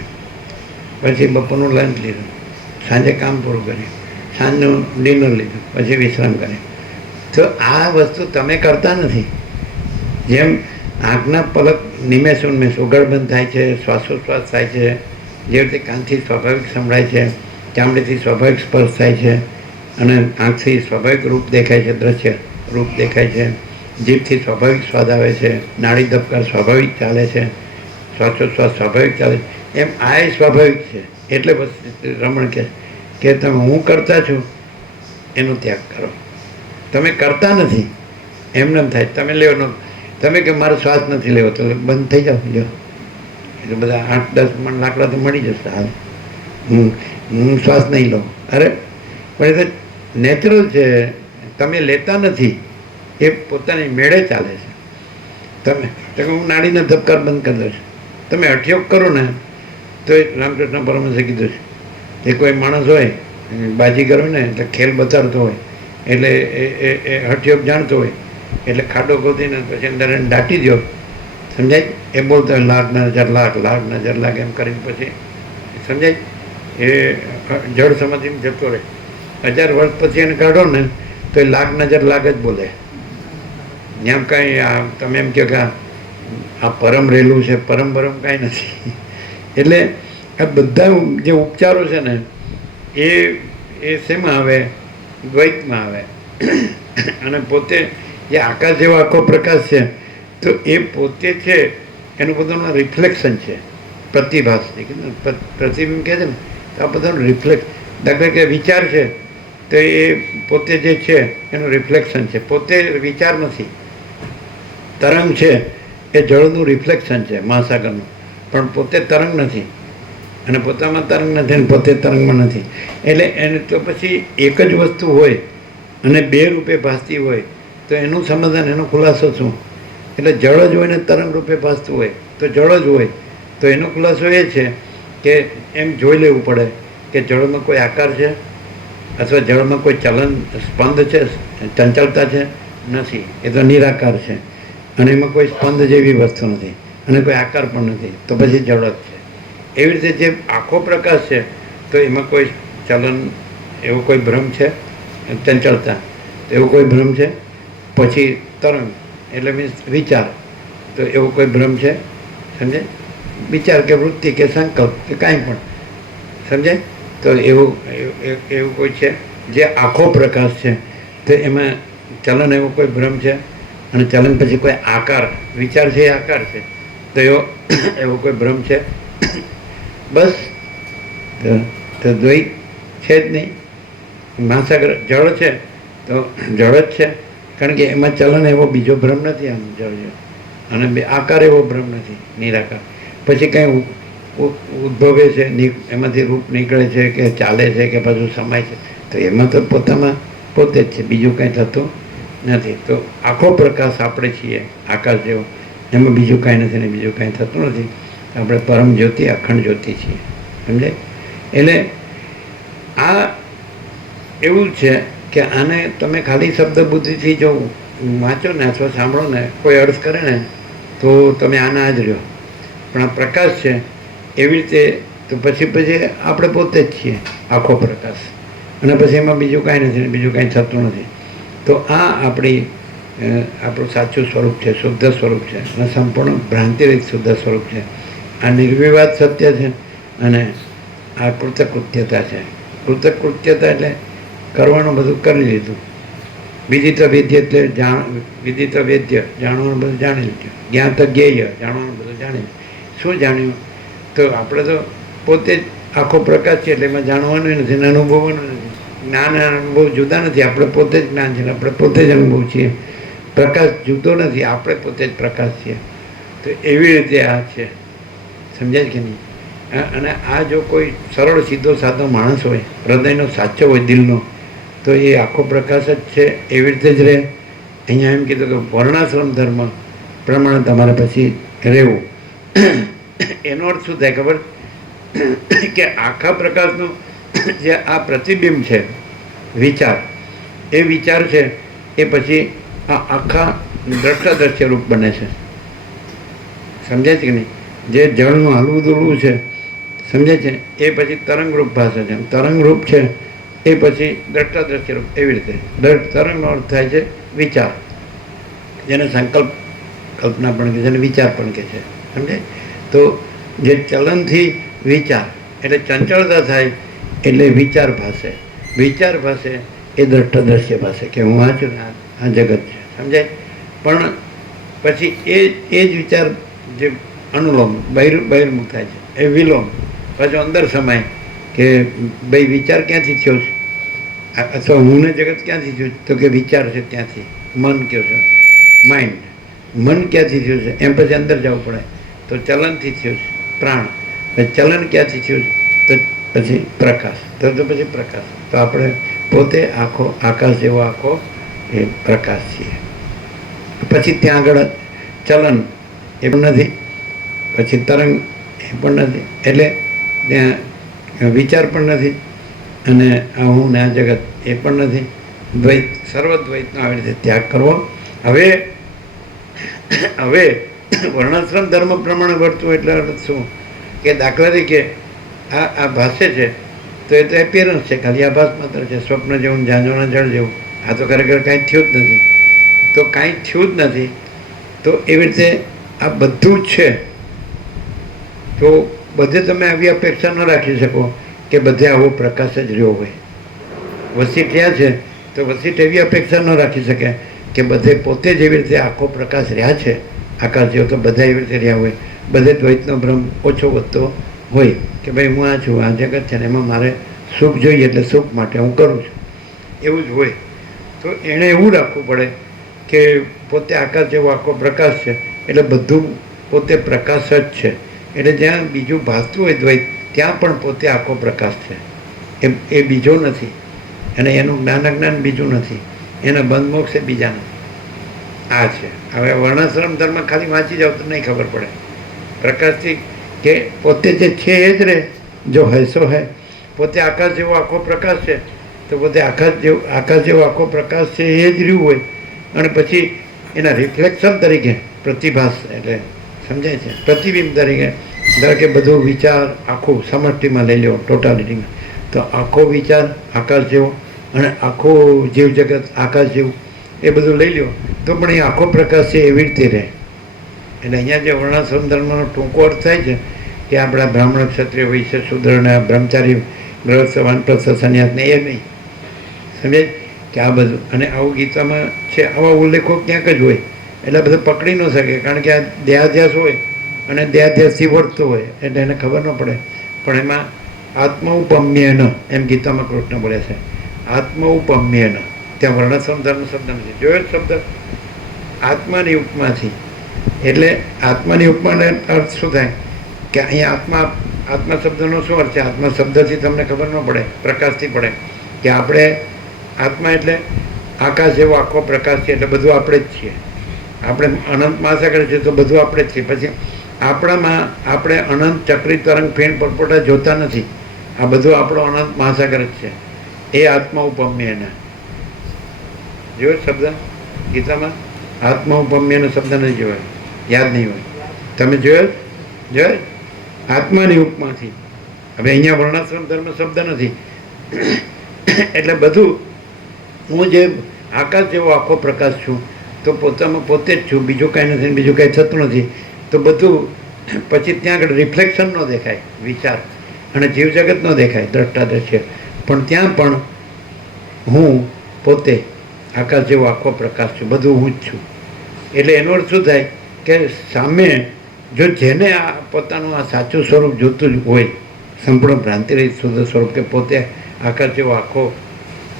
પછી બપોરનું લંચ લીધું સાંજે કામ પૂરું કર્યું સાંજનું ડિનર લીધું પછી વિશ્રામ કર્યો તો આ વસ્તુ તમે કરતા નથી જેમ આંખના પલક નિમેષ ઉન્મેષ ઉઘડ બંધ થાય છે શ્વાસોશ્વાસ થાય છે જે રીતે કાનથી સ્વાભાવિક સંભળાય છે ચામડીથી સ્વાભાવિક સ્પર્શ થાય છે અને આંખથી સ્વાભાવિક રૂપ દેખાય છે દ્રશ્ય રૂપ દેખાય છે જીભથી સ્વાભાવિક સ્વાદ આવે છે નાડી ધબકાર સ્વાભાવિક ચાલે છે શ્વાસોશ્વાસ સ્વાભાવિક ચાલે છે એમ આ સ્વાભાવિક છે એટલે બસ રમણ કે તમે હું કરતા છું એનો ત્યાગ કરો તમે કરતા નથી એમને એમ થાય તમે લેવાનો તમે કે મારો શ્વાસ નથી લેવો તો બંધ થઈ જાઓ જો એટલે બધા 8-10 મણ લાકડા તો મળી જશે હાલ હું શ્વાસ નહીં લઉં અરે પણ એ તો નેચરલ છે તમે લેતા નથી એ પોતાની મેળે ચાલે છે તમે હું નાડીના ધબકાર બંધ કરી દઉં છું તમે હઠયોગ કરો ને તો એ રામકૃષ્ણ પરમહંસે કીધું છે એ કોઈ માણસ હોય બાજીગર હોય ને એટલે ખેલ બતાડતો હોય એટલે એ હઠયોગ જાણતો હોય એટલે ખાડો ખોદીને પછી અંદર એને દાટી દો સમજાય એ બોલતો હોય 1,00,000 લાખ એમ કરીને પછી સમજાય એ જળ સમાધિમાં જતો રહે 1000 વર્ષ પછી એને કાઢો ને તો એ 1,00,000 જ બોલે ત્યાં કાંઈ આ તમે એમ કહો કે આ પરમ રહેલું છે પરમ કાંઈ નથી એટલે આ બધા જે ઉપચારો છે ને એ શેમાં આવે દ્વૈતમાં આવે અને પોતે જે આકાશ જેવો આખો પ્રકાશ છે તો એ પોતે છે એનું બધાનું રિફ્લેક્શન છે પ્રતિભાસ પ્રતિબિંબ કહે છે ને તો આ બધાનું રિફ્લેક્સ દાખલા કે વિચાર છે તો એ પોતે જે છે એનું રિફ્લેક્શન છે પોતે વિચાર નથી તરંગ છે એ જળનું રિફ્લેક્શન છે મહાસાગરનું પણ પોતે તરંગ નથી અને પોતામાં તરંગ નથી અને પોતે તરંગમાં નથી એટલે એને તો પછી એક જ વસ્તુ હોય અને બે રૂપે ભાસતી હોય તો એનું સમાધાન એનો ખુલાસો શું એટલે જળ જ હોય ને તરંગ રૂપે ભાસતું હોય તો જળ જ હોય તો એનો ખુલાસો એ છે કે એમ જોઈ લેવું પડે કે જળમાં કોઈ આકાર છે અથવા જળમાં કોઈ ચલન સ્પંદ છે ચંચળતા છે નથી એ તો નિરાકાર છે અને એમાં કોઈ સ્પંદ જેવી વસ્તુ નથી અને કોઈ આકાર પણ નથી તો પછી જળ જ છે એવી રીતે જે આખો પ્રકાશ છે તો એમાં કોઈ ચલન એવો કોઈ ભ્રમ છે ચંચળતા તો એવો કોઈ ભ્રમ છે પછી તરંગ એટલે મીન્સ વિચાર તો એવો કોઈ ભ્રમ છે સમજાય વિચાર કે વૃત્તિ કે સંકલ્પ કે કાંઈ પણ સમજાય તો એવું કોઈ છે જે આખો પ્રકાશ છે તો એમાં ચલન એવો કોઈ ભ્રમ છે અને ચલન પછી કોઈ આકાર વિચાર છે એ આકાર છે તો એવો કોઈ ભ્રમ છે બસ તો દ્વૈત છે જ નહીં મહાસાગર જળ છે તો જળ જ છે કારણ કે એમાં ચલન એવો બીજો ભ્રમ નથી આમ જળ અને આકાર એવો ભ્રમ નથી નિરાકાર પછી કંઈ ઉદ્ભવે છે, એમાંથી રૂપ નીકળે છે કે ચાલે છે કે પાછું સમાય છે, તો એમાં તો પોતામાં પોતે જ છે, બીજું કાંઈ થતું નથી. તો આખો પ્રકાશ આપણે છીએ આકાશ જેવો, એમાં બીજું કાંઈ નથી ને બીજું કાંઈ થતું નથી. આપણે પરમ જ્યોતિ અખંડ જ્યોતિ છીએ, સમજાય? એટલે આ એવું છે કે આને તમે ખાલી શબ્દ બુદ્ધિથી જો વાંચો ને અથવા સાંભળો ને, કોઈ અર્થ કરે ને તો તમે આના જ રહ્યો. પણ આ પ્રકાશ છે એવી રીતે, તો પછી આપણે પોતે જ છીએ આખો પ્રકાશ, અને પછી એમાં બીજું કાંઈ નથી ને બીજું કાંઈ થતું નથી. તો આ આપણું સાચું સ્વરૂપ છે, શુદ્ધ સ્વરૂપ છે, અને સંપૂર્ણ ભ્રાંતિરહિત શુદ્ધ સ્વરૂપ છે. આ નિર્વિવાદ સત્ય છે, અને આ કૃતકૃત્યતા છે. કૃતકૃત્યતા એટલે કરવાનું બધું કરી લીધું. વિદિત વેદ્ય એટલે વિદિત વેદ્ય, જાણવાનું બધું જાણી લીધું. જ્ઞાત જ્ઞેય, જાણવાનું બધું જાણી લીધું. શું જાણ્યું? તો આપણે તો પોતે જ આખો પ્રકાશ છે, એટલે એમાં જાણવાનું નથી ને અનુભવવાનું નથી. જ્ઞાન અને અનુભવ જુદા નથી, આપણે પોતે જ જ્ઞાન છે, આપણે પોતે જ અનુભવ છીએ. પ્રકાશ જુદો નથી, આપણે પોતે જ પ્રકાશ છીએ. તો એવી રીતે આ છે, સમજાય કે નહીં? અને આ જો કોઈ સરળ સીધો સાધો માણસ હોય, હૃદયનો સાચો હોય, દિલનો, તો એ આખો પ્રકાશ જ છે, એવી રીતે જ રહે. અહીંયા એમ કીધું કે વર્ણાશ્રમ ધર્મ પ્રમાણે તમારે પછી રહેવું. એનો અર્થ શું થાય ખબર? કે આખા પ્રકાશનું જે આ પ્રતિબિંબ છે, વિચાર, એ વિચાર છે એ પછી આ આખા દ્રષ્ટાદ્રશ્ય રૂપ બને છે. સમજાય છે કે નહીં? જે જળનું હલવું દુલવું છે, સમજાય છે, એ પછી તરંગ રૂપ ભાષે છે. તરંગ રૂપ છે એ પછી દ્રષ્ટાદ્રશ્ય રૂપ, એવી રીતે તરંગનો અર્થ થાય છે વિચાર, જેને સંકલ્પ કલ્પના પણ કહે છે અને વિચાર પણ કહે છે, સમજાય? તો જે ચલનથી વિચાર એટલે ચંચળતા થાય એટલે વિચાર ભાષે. વિચાર ભાષે એ દ્રષ્ટાદ્રશ્ય ભાષે કે હું આ છું ને આ જગત છે, સમજાય? પણ પછી એ જ વિચાર જે અનુલોમ બહિર્મુખ થાય છે, એ વિલોમ પાછો અંદર સમાય કે ભાઈ વિચાર ક્યાંથી થયો છે, અથવા હું ને જગત ક્યાંથી થયું? તો કે વિચાર છે ત્યાંથી. મન કયો છે, માઇન્ડ. મન ક્યાંથી થયું છે? એમ પછી અંદર જવું પડે. તો ચલનથી થયું છે પ્રાણ. ચલન ક્યાંથી થયું છે? તો પછી પ્રકાશ. તો પછી પ્રકાશ. તો આપણે પોતે આખો આકાશ જેવો આખો એ પ્રકાશ છીએ. પછી ત્યાં આગળ ચલન એ પણ નથી, પછી તરંગ એ પણ નથી, એટલે ત્યાં વિચાર પણ નથી, અને આ હું ને આ જગત એ પણ નથી. દ્વૈત, સર્વદ્વૈતનો આવી રીતે ત્યાગ કરવો. હવે વર્ણાશ્રમ ધર્મ પ્રમાણે વર્તવું એટલે શું? કે દાખલા તરીકે આ ભાષે છે તો એ તો એપિયરન્સ છે, ખાલી આભાસ માત્ર છે, સ્વપ્ન જેવું, ઝાંઝોના જળ જેવું. આ તો ખરેખર કાંઈ થયું જ નથી. તો કાંઈ થયું જ નથી, તો એવી રીતે આ બધું જ છે. તો બધે તમે આવી અપેક્ષા ન રાખી શકો કે બધે આવો પ્રકાશ જ રહ્યો હોય. વસીઠ રહ્યા છે તો વસીઠ એવી અપેક્ષા ન રાખી શકે કે બધે પોતે જ એવી રીતે આખો પ્રકાશ રહ્યા છે, આકાશ જેવો, તો બધા એવી રીતે રહ્યા હોય. બધે દ્વૈતનો ભ્રમ ઓછો વધતો હોય કે ભાઈ હું આ છું, આ જગત છે ને એમાં મારે સુખ જોઈએ એટલે સુખ માટે હું કરું છું, એવું જ હોય. તો એણે એવું રાખવું પડે કે પોતે આકાશ જેવો આખો પ્રકાશ છે, એટલે બધું પોતે પ્રકાશ જ છે. એટલે જ્યાં બીજું ભાસતું હોય દ્વૈત, ત્યાં પણ પોતે આખો પ્રકાશ છે, એ બીજો નથી. અને એનું જ્ઞાન બીજું નથી, એના બંધ મોક્ષ એ બીજા નથી. આ છે. હવે વર્ણાશ્રમ ધર્મ ખાલી વાંચી જાવ તો નહીં ખબર પડે. પ્રકાશથી કે પોતે જે છે એ જ રહે, જો હૈ સો હૈ. પોતે આકાશ જેવો આખો પ્રકાશ છે, તો પોતે આકાશ જેવો આખો પ્રકાશ છે એ જ રહ્યું હોય. અને પછી એના રિફ્લેક્શન તરીકે પ્રતિભાસ, એટલે સમજાય છે, પ્રતિબિંબ તરીકે ધારો કે બધું વિચાર આખું સમષ્ટિમાં લઈ લો, ટોટાલિટીમાં, તો આખો વિચાર આકાશ જેવો અને આખો જીવ જગત આકાશ જેવું, એ બધું લઈ લો તો પણ એ આખો પ્રકાશ છે એવી રીતે રહે. એટલે અહીંયા જે વર્ણાશ્રમ ધર્મનો ટૂંકો અર્થ થાય છે કે આપણા બ્રાહ્મણ, ક્ષત્રિય, વૈશ્ય, શૂદ્રને બ્રહ્મચારી, ગૃહસ્થ, વાનપ્રસ્થ, સંન્યાસને એ નહીં, સમજાય કે આ બધું. અને આવું ગીતામાં છે, આવા ઉલ્લેખો ક્યાંક જ હોય, એટલે બધું પકડી ન શકે, કારણ કે આ દેહાધ્યાસ હોય અને દેહાધ્યાસથી વર્તતો હોય એટલે એને ખબર ન પડે. પણ એમાં આત્મૌપમ્ય ન, એમ ગીતામાં કૃષ્ણ બોલે છે, આત્મૌપમ્ય ન. ત્યાં વર્ણાશ્રમ ધર્મ શબ્દ નથી, જોયો જ શબ્દ આત્માની ઉપમાથી. એટલે આત્માની ઉપમાનો અર્થ શું થાય કે અહીંયા આત્મા આત્મા શબ્દનો શું અર્થ છે? આત્મા શબ્દથી તમને ખબર ન પડે, પ્રકાશથી પડે કે આપણે આત્મા એટલે આકાશ જેવો આખો પ્રકાશ છે, એટલે બધું આપણે જ છીએ. આપણે અનંત મહાસાગર છે તો બધું આપણે જ છીએ. પછી આપણામાં આપણે અનંત ચક્રી તરંગ ફેણ પરપોટા જોતા નથી. આ બધું આપણો અનંત મહાસાગર જ છે. એ આત્મા ઉપમ્ય એના જોયો શબ્દ ગીતામાં? આત્મા ઉપમ્યનો શબ્દ નહીં જોયો, યાદ નહીં હોય. તમે જોયો? જોયો આત્માની ઉપમાથી. હવે અહીંયા વર્ણાશ્રમ ધર્મ શબ્દ નથી. એટલે બધું હું જે આકાશ જેવો આખો પ્રકાશ છું તો પોતામાં પોતે જ છું, બીજું કાંઈ નથી, બીજું કાંઈ થતું નથી. તો બધું પછી ત્યાં આગળ રિફ્લેક્શન ન દેખાય, વિચાર અને જીવજગત ન દેખાય દ્રષ્ટા દ્રશ્ય, પણ ત્યાં પણ હું પોતે આકાશ જેવો આખો પ્રકાશ છું, બધું હું જ છું. એટલે એનો અર્થ શું થાય કે સામે જો જેને આ પોતાનું આ સાચું સ્વરૂપ જોતું જ હોય, સંપૂર્ણ ભ્રાંતિરહિત શુદ્ધ સ્વરૂપ કે પોતે આકાશ જેવો આખો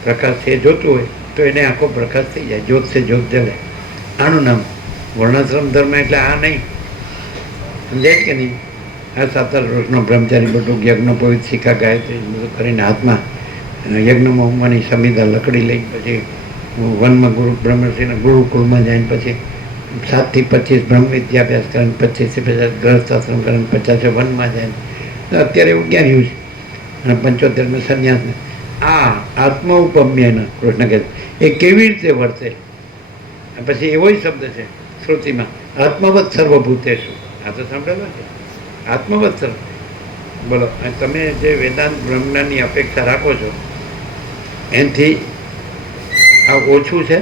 પ્રકાશ છે જોતું હોય તો એને આખો પ્રકાશ થઈ જાય. જ્યોત છે જ્યોત જલે. આનું નામ વર્ણાશ્રમ ધર્મ. એટલે આ નહીં, સમજાય કે નહીં? આ 7 વર્ષનો બ્રહ્મચારી બટુક યજ્ઞ પવિત્ર શિખા ગાયત્રી બધું કરીને હાથમાં યજ્ઞમાં ઉમવાની સમિધા લકડી લઈ પછી વનમાં ગુરુ બ્રહ્મર્ષિના ગુરુકુળમાં જઈને પછી 7 થી 25 બ્રહ્મ વિદ્યાભ્યાસ કરીને 25 થી 50 ગ્રહસ્થાશ્રમ કરીને 50 વનમાં જાય. અત્યારે એવું જ્ઞાન છે અને 75 સંન્યાસને. આ આત્મ ઉપમ્યના કૃષ્ણ કહે એ કેવી રીતે વર્તે? પછી એવો શબ્દ છે શ્રુતિમાં, આત્મવત સર્વભૂતેષુ. આ તો સાંભળેલો છે, આત્મવત સર્વ. બોલો, તમે જે વેદાંત બ્રહ્મની અપેક્ષા રાખો છો એનાથી આ ઓછું છે?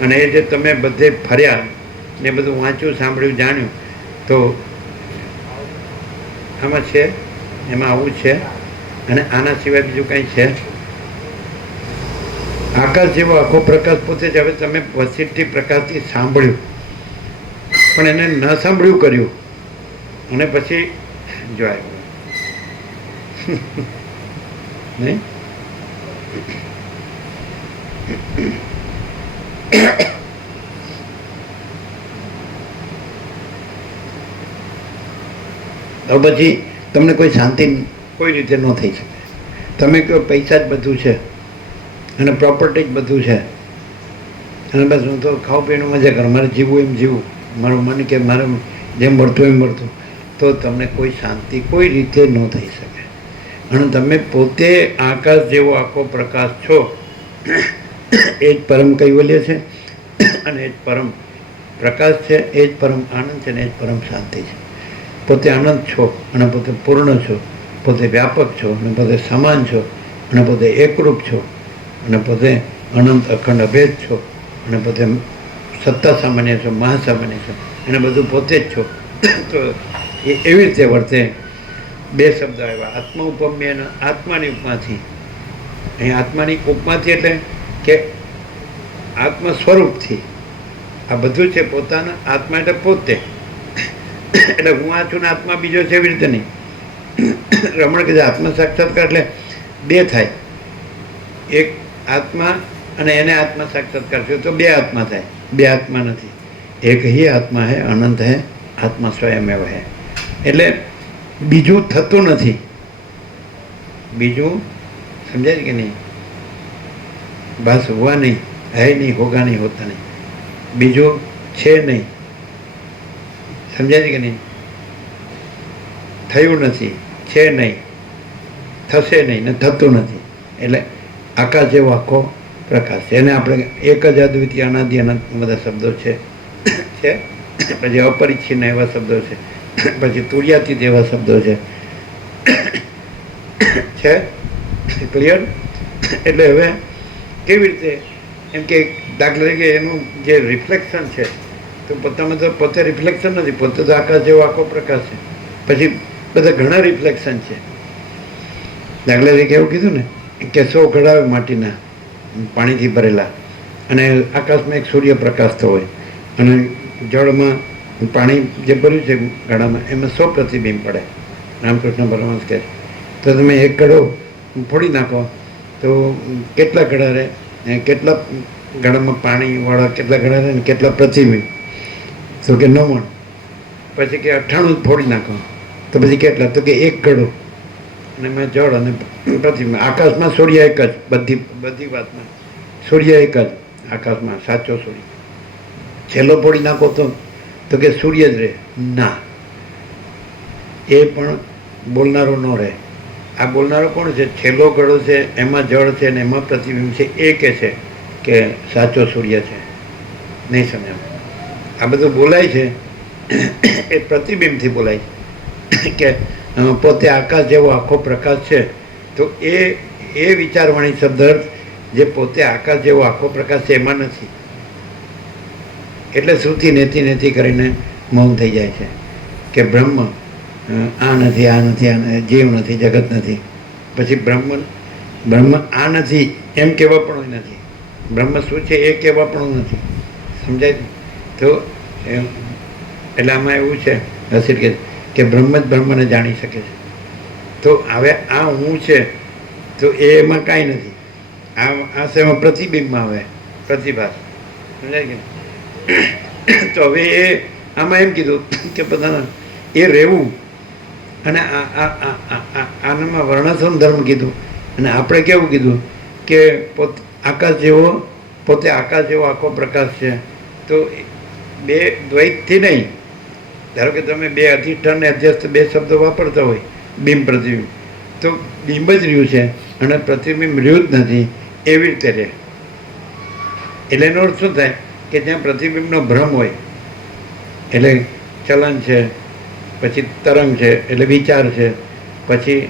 અને એ જે તમે બધે ફર્યા ને બધું વાંચ્યું, સાંભળ્યું, જાણ્યું, તો આમાં છે, એમાં આવું છે. અને આના સિવાય બીજું કંઈ છે? આકાશ જેવો આખો પ્રકાશ પોતે જ. હવે તમે વસીઠથી પ્રકાશથી સાંભળ્યું પણ એને ન સાંભળ્યું કર્યું અને પછી જોય નહીં. તો પછી તમને કોઈ શાંતિ કોઈ રીતે ન થઈ શકે. તમે કહો પૈસા જ બધું છે અને પ્રોપર્ટી જ બધું છે અને બસ હું તો ખાવું પીવાનું મજા કરું, મારે જીવવું એમ જીવવું, મારું મન કે મારે જેમ મળતું એમ મળતું, તો તમને કોઈ શાંતિ કોઈ રીતે ન થઈ શકે. અને તમે પોતે આકાશ જેવો આખો પ્રકાશ છો, એ જ પરમ કૈવલ્ય છે અને એ જ પરમ પ્રકાશ છે, એ જ પરમ આનંદ છે ને એ જ પરમ શાંતિ છે. પોતે આનંદ છો અને પોતે પૂર્ણ છો, પોતે વ્યાપક છો અને પોતે સમાન છો અને પોતે એકરૂપ છો અને પોતે અનંત અખંડ અભેદ છો અને પોતે સત્તા સામાન્ય છો, મહાસામાન્ય છો, એને બધું પોતે જ છો. તો એ એવી રીતે વર્તે. 2 શબ્દ આવ્યા, આત્મા ઉપમ્ય અને આત્માની ઉપમાથી. અહીં આત્માની ઉપમાથી એટલે કે આત્મ સ્વરૂપથી આ બધું છે પોતાના. આત્મા એટલે પોતે, એટલે હું આ છું ને આત્મા બીજો છે એવી રીતે નહીં. રમણ કહે આત્મ સાક્ષાત્કાર એટલે 2 થાય, એક આત્મા અને એને આત્મ સાક્ષાત્કાર થયો તો 2 આત્મા થાય. 2 આત્મા નથી, એક હી આત્મા હે, અનંત હે, આત્મા સ્વયં હે. એટલે બીજું થતું નથી. બીજું સમજાય કે નહીં? બસ હુआ નહીં, હૈ નહીં, હોગા નહીં, હોતા નહીં. બીજું છે નહીં, સમજાય કે નહીં? થયું નથી, છે નહીં, થશે નહીં ને થતું નથી. એટલે આકાશ જેવો આખો પ્રકાશ છે. એને આપણે એક જ અદ્વિતીય અનાદિ અનંત બધા શબ્દો છે. પછી અપરિચ્છિન્ન એવા શબ્દો છે, પછી તુર્યાતીત એવા શબ્દો છે. ક્લિયર? એટલે હવે કેવી રીતે એમ કે દાખલા તરીકે એનું જે રિફ્લેક્શન છે તો પોતામાં તો પોતે રિફ્લેક્શન નથી, પોતે તો આકાશ જેવો આખો પ્રકાશ છે. પછી બધા ઘણા રિફ્લેક્શન છે. દાખલા તરીકે એવું કીધું ને કે 100 ઘડા માટીના પાણીથી ભરેલા અને આકાશમાં એક સૂર્યપ્રકાશ હોય અને જળમાં પાણી જે ભર્યું છે ઘડામાં એમાં 100 પ્રતિબિંબ પડે. રામકૃષ્ણ પરમહંસ કહે તો તમે એક ઘડો ફોડી નાખો તો કેટલા ઘડા રહે, કેટલા ઘડામાં પાણીવાળા કેટલા ઘડા રહે ને કેટલા પ્રતિબિંબ? તો કે 99. પછી કે 98 ફોડી નાખો તો પછી કેટલા? તો કે એક ઘડો અને મેં જળ અને પ્રતિબિંબ. આકાશમાં સૂર્ય એક જ, બધી વાતમાં સૂર્ય એક જ આકાશમાં, સાચો સૂર્ય. છેલ્લો ફોડી નાખો તો કે સૂર્ય જ રહે ના, એ પણ બોલનારો ન રહે. આ બોલનારો કોણ છે? છેલ્લો ઘડો છે, એમાં જળ છે ને એમાં પ્રતિબિંબ છે. એ કે છે કે સાચો સૂર્ય છે. નહીં સમજાવ? આ બધું બોલાય છે એ પ્રતિબિંબથી બોલાય છે કે પોતે આકાશ જેવો આખો પ્રકાશ છે. તો એ વિચારવાણી શબ્દ જે પોતે આકાશ જેવો આખો પ્રકાશ છે એમાં નથી. એટલે શ્રુતિ નેતી નેતી કરીને મૌન થઈ જાય છે કે બ્રહ્મ આ નથી, આ નથી, આ જીવ નથી, જગત નથી. પછી બ્રહ્મ આ નથી એમ કહેવા પણ નથી. બ્રહ્મ શું છે એ કહેવા પણ નથી. સમજાય? તો એટલે આમાં એવું છે હસીર કે બ્રહ્મ જ બ્રહ્મને જાણી શકે છે. તો હવે આ હું છે તો એમાં કાંઈ નથી. આ સેમાં પ્રતિબિંબમાં આવે, પ્રતિભાસ. સમજાય કે? તો હવે એ આમાં એમ કીધું કે બધાના એ રહેવું અને આનામાં વર્ણાશ્રમ ધર્મ કીધું. અને આપણે કેવું કીધું કે પોતે આકાશ જેવો આખો પ્રકાશ છે. તો બે દ્વૈતથી નહીં. ધારો કે તમે બે અધિષ્ઠાન ને અધ્યસ્થ બે શબ્દો વાપરતા હોય, બિંબ પ્રતિબિંબ, તો બિંબ જ રહ્યું છે અને પ્રતિબિંબ રહ્યું જ નથી. એવી રીતે રહે. એટલે એનો અર્થ શું થાય કે જ્યાં પ્રતિબિંબનો ભ્રમ હોય એટલે ચલન છે, પછી તરંગ છે એટલે વિચાર છે, પછી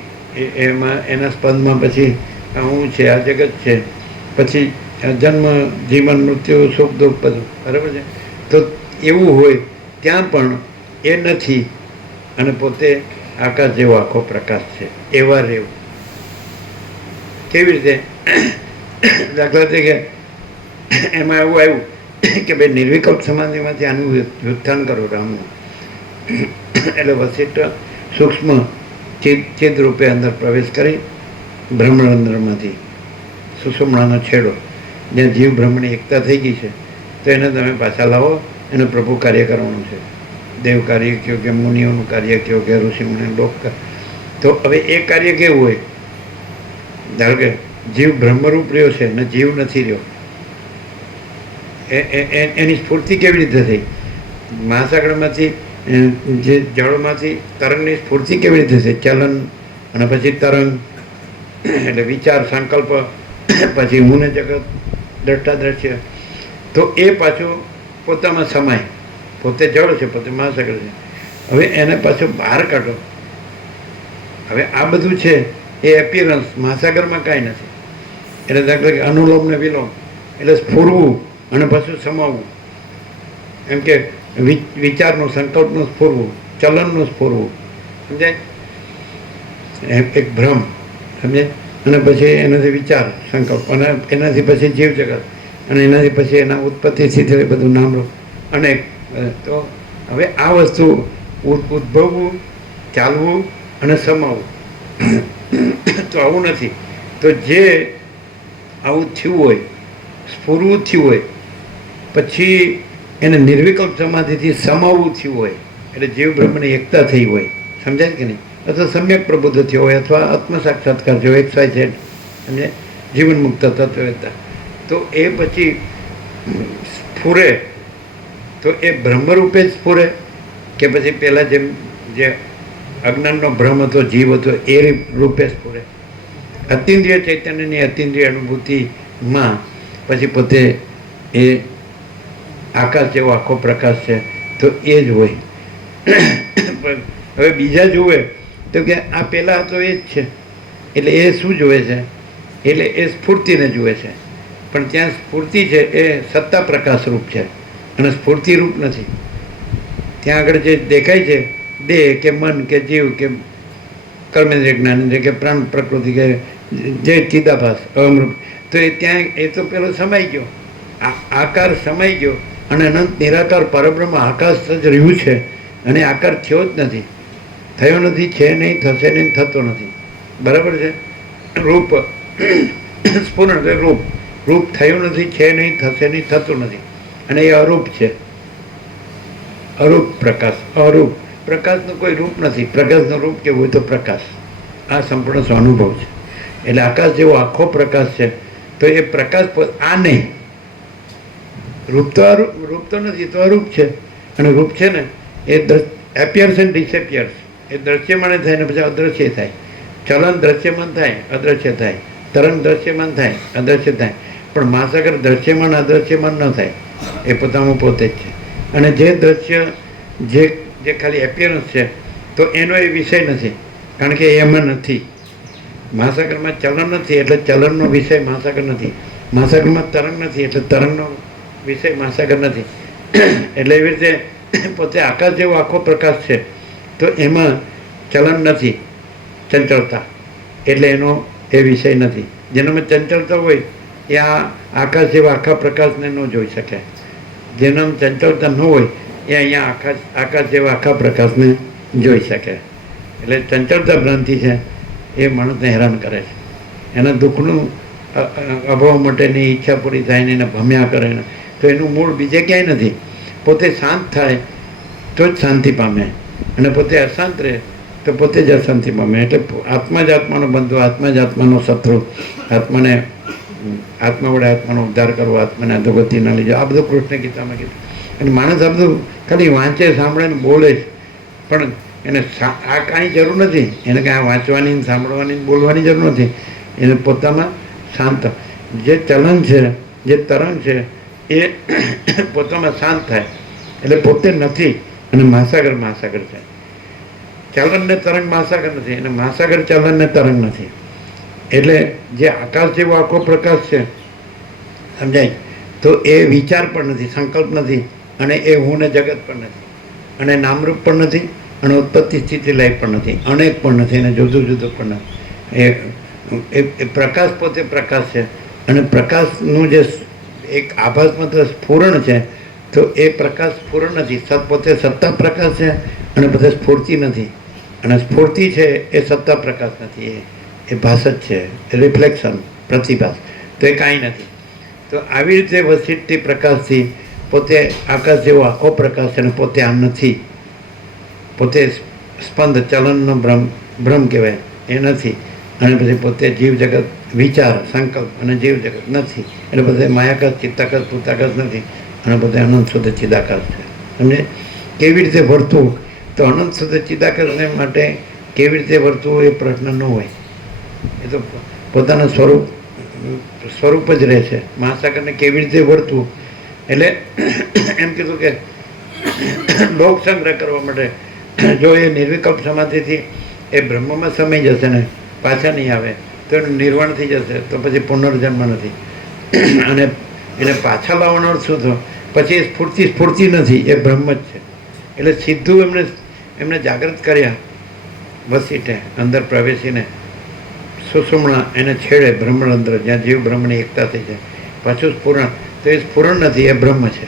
એમાં એના સ્પંદમાં પછી હું છે, આ જગત છે, પછી જન્મ, જીવન, મૃત્યુ, સુખ દુઃખ બધું. બરાબર છે? તો એવું હોય ત્યાં પણ એ નથી અને પોતે આકાશ જેવો આખો પ્રકાશ છે. એવા રહેવું. કેવી રીતે? દાખલા તરીકે એમાં એવું આવ્યું કે ભાઈ નિર્વિકલ્પ સમાધિમાંથી આનું વ્યુત્થાન કરો રામનું. એટલે વસિષ્ઠ સૂક્ષ્મ ચિદ રૂપે અંદર પ્રવેશ કરી બ્રહ્મરંધ્રમાંથી સુષુમ્ણાનો છેડો જ્યાં જીવ બ્રહ્મની એકતા થઈ ગઈ છે, તો એને તમે પાછા લાવો. એને પ્રભુ કાર્ય કરવાનું છે. દેવ કાર્ય કહો કે મુનિઓનું કાર્ય કહો કે ઋષિમુનિ લોક. તો હવે એ કાર્ય કેવું હોય? ધારો કે જીવ બ્રહ્મરૂપ રહ્યો છે ને જીવ નથી રહ્યો, એની સ્ફૂર્તિ કેવી રીતે થઈ? મહાસાગરમાંથી જે જળમાંથી તરંગની સ્ફૂર્તિ કેવી રીતે થઈ? ચલન અને પછી તરંગ એટલે વિચાર, સંકલ્પ, પછી હું ને જગત, દ્રષ્ટા દ્રશ્ય. તો એ પાછું પોતામાં સમાય. પોતે જળ છે, પોતે મહાસાગર છે. હવે એને પાછું બહાર કાઢો. હવે આ બધું છે એ એપિયરન્સ મહાસાગરમાં કાંઈ નથી. એટલે દાખલા કે અનુલોમ ને વિલોમ એટલે સ્ફુરવું અને પાછું સમાવવું. એમ કે વિચારનું, સંકલ્પનું સ્ફુરવું, ચલનનું સ્ફુરવું. સમજાય? એક ભ્રમ. સમજાય? અને પછી એનાથી વિચાર, સંકલ્પ, અને એનાથી પછી જીવ જગત, અને એનાથી પછી એના ઉત્પત્તિ સ્થિતિ બધું નામરૂપ અનેક. તો હવે આ વસ્તુ ઉદ્ભવવું, ચાલવું અને સમાવવું તો આવું નથી. તો જે આવું થયું હોય, સ્ફુરવું થયું હોય, પછી એને નિર્વિકલ્પ સમાધિથી સમાવવું થયું હોય, એટલે જીવ બ્રહ્મની એકતા થઈ હોય. સમજાય કે નહીં? અથવા સમ્યક પ્રબુદ્ધ થયો હોય, અથવા આત્મ સાક્ષાત્કાર થયો, XYZ. સમજાય? જીવન મુક્ત તત્વતા. તો એ પછી સ્ફુરે તો એ બ્રહ્મરૂપે જ સ્ફુરે કે પછી પહેલાં જેમ જે અજ્ઞાનનો ભ્રમ હતો, જીવ હતો, એ રૂપે સ્ફુરે? અતિન્દ્રિય ચૈતન્યની અતિન્દ્રિય અનુભૂતિમાં પછી પોતે એ આકાશ જેવો આખો પ્રકાશ છે તો એ જ હોય. હવે બીજા જુએ તો કે આ પહેલાં તો એ જ છે. એટલે એ શું જુએ છે? એટલે એ સ્ફૂર્તિને જુએ છે. પણ ત્યાં સ્ફૂર્તિ છે એ સત્તા પ્રકાશ રૂપ છે અને સ્ફૂર્તિ રૂપ નથી. ત્યાં આગળ જે દેખાય છે દેહ કે મન કે જીવ કે કર્મેન્દ્રિય જ્ઞાનેન્દ્રિય કે પ્રાણ પ્રકૃતિ કે જે ચિદાભાસ અમૃત, તો એ ત્યાં એ તો પેલો સમાઈ ગયો, આકાર સમાઈ ગયો. અને અનંત નિરાકાર પરબ્રહ્મ આકાશ જ રહ્યું છે અને આકાર થયો જ નથી, થયો નથી, છે નહીં, થશે નહીં, થતો નથી. બરાબર છે? રૂપ સ્ફુરણ રૂપ, રૂપ થયું નથી, છે નહીં, થશે નહીં, થતું નથી. અને એ અરૂપ છે. અરૂપ પ્રકાશ, અરૂપ પ્રકાશનું કોઈ રૂપ નથી. પ્રકાશનું રૂપ કેવું હોય તો પ્રકાશ, આ સંપૂર્ણ સ્વાનુભવ છે. એટલે આકાશ જેવો આખો પ્રકાશ છે, તો એ પ્રકાશ આ નહીં. રૂપ તો નથી, તો અરૂપ છે. અને રૂપ છે ને એ એપિયર્સ એન્ડ ડિસએપિયર્સ, એ દ્રશ્યમાન થાય ને પછી અદ્રશ્ય થાય. ચલન દ્રશ્યમાન થાય, અદ્રશ્ય થાય. તરંગ દ્રશ્યમાન થાય, અદ્રશ્ય થાય. પણ મહાસાગર દ્રશ્યમાન અદ્રશ્યમાન ન થાય, એ પોતામાં પોતે જ છે. અને જે દ્રશ્ય જે ખાલી એપિયરન્સ છે, તો એનો એ વિષય નથી, કારણ કે એમાં નથી. મહાસાગરમાં ચલન નથી એટલે ચલનનો વિષય મહાસાગર નથી. મહાસાગરમાં તરંગ નથી એટલે તરંગનો વિષય મહાસાગર નથી. એટલે એવી રીતે પોતે આકાશ જેવો આખો પ્રકાશ છે, તો એમાં ચલન નથી, ચંચળતા, એટલે એનો એ વિષય નથી. જેનામાં ચંચળતા હોય એ આ આકાશ જેવા આખા પ્રકાશને ન જોઈ શકે. જેનામાં ચંચળતા ન હોય એ અહીંયા આકાશ જેવા આખા પ્રકાશને જોઈ શકે. એટલે ચંચળતા ભ્રાંતિ છે, એ માણસને હેરાન કરે છે. એના દુઃખનું અભાવ માટેની ઈચ્છા પૂરી થાય ને એને ભમ્યા કરે ને, તો એનું મૂળ બીજે ક્યાંય નથી. પોતે શાંત થાય તો જ શાંતિ પામે, અને પોતે અશાંત રહે તો પોતે જ અશાંતિ પામે. એટલે આત્મા જ આત્માનો બંધુ, આત્મા જ આત્માનો શત્રુ, આત્મા વડે આત્માનો ઉદ્ધાર કરવો, આત્માને અધોગતિ ના લીધો, આ બધું કૃષ્ણ ગીતામાં કીધું. અને માણસ આ બધું ખાલી વાંચે, સાંભળે ને બોલે જ, પણ એને આ કાંઈ જરૂર નથી. એને કાંઈ વાંચવાની, સાંભળવાની, બોલવાની જરૂર નથી. એને પોતામાં શાંત, જે ચલન છે, જે તરંગ છે, એ પોતામાં શાંત થાય એટલે પોતે નથી. અને મહાસાગર મહાસાગર છે. ચલન ને તરંગ મહાસાગર નથી, અને મહાસાગર ચલન ને તરંગ નથી. એટલે જે આકાશ જેવો આખો પ્રકાશ છે, સમજાય, તો એ વિચાર પણ નથી, સંકલ્પ નથી, અને એ હું ને જગત પણ નથી, અને નામરૂપ પણ નથી, અને ઉત્પત્તિ સ્થિતિ લય પણ નથી, અનેક પણ નથી, અને જુદું જુદું પણ નથી. એ પ્રકાશ પોતે પ્રકાશ છે. અને પ્રકાશનું જે એક આભાસમાં સ્ફુરણ છે, તો એ પ્રકાશ સ્ફુરણ નથી. પોતે સત્તા પ્રકાશ છે, અને પોતે સ્ફૂર્તિ નથી. અને સ્ફૂર્તિ છે એ સત્તા પ્રકાશ નથી, એ ભાસ જ છે, રિફ્લેક્શન, પ્રતિભાસ, તો એ કાંઈ નથી. તો આવી રીતે વસિષ્ઠી પ્રકાશથી પોતે આકાશ જેવો આખો પ્રકાશ છે, અને પોતે આમ નથી. પોતે સ્પંદ, ચલનનો ભ્રમ કહેવાય, એ નથી. અને પછી પોતે જીવ જગત, વિચાર, સંકલ્પ અને જીવ જગત નથી. એટલે બધે માયાકાશ, ચિત્તાકાશ, ભૂતાકાશ નથી, અને બધે અનંત શુદ્ધ ચિદાકાશ છે. સમજે કેવી રીતે વર્તવું? તો અનંત શુદ્ધ ચિદાકાશને માટે કેવી રીતે વર્તવું એ પ્રશ્ન ન હોય. એ તો પોતાના સ્વરૂપ જ રહે છે. મહાસાગરને કેવી રીતે વર્તવું, એટલે એમ કીધું કે લોક સંગ્રહ કરવા માટે જો એ નિર્વિકલ્પ સમાધિથી એ બ્રહ્મમાં સમાઈ જશે ને, પાછા નહીં આવે, તો એનું નિર્વાણ થઈ જશે, તો પછી પુનર્જન્મ નથી. અને એને પાછા લાવવાનો અર્થ શું થયો? પછી એ સ્ફૂર્તિ નથી, એ બ્રહ્મ જ છે. એટલે સીધું એમને જાગૃત કર્યા વસીટે, અંદર પ્રવેશીને સુષુમ્ણા એને છેડે બ્રહ્મરંધ્ર, જ્યાં જીવ બ્રહ્મની એકતા થઈ જાય. પાછું સ્ફુરણ, તો એ સ્ફુરણ નથી, એ બ્રહ્મ છે.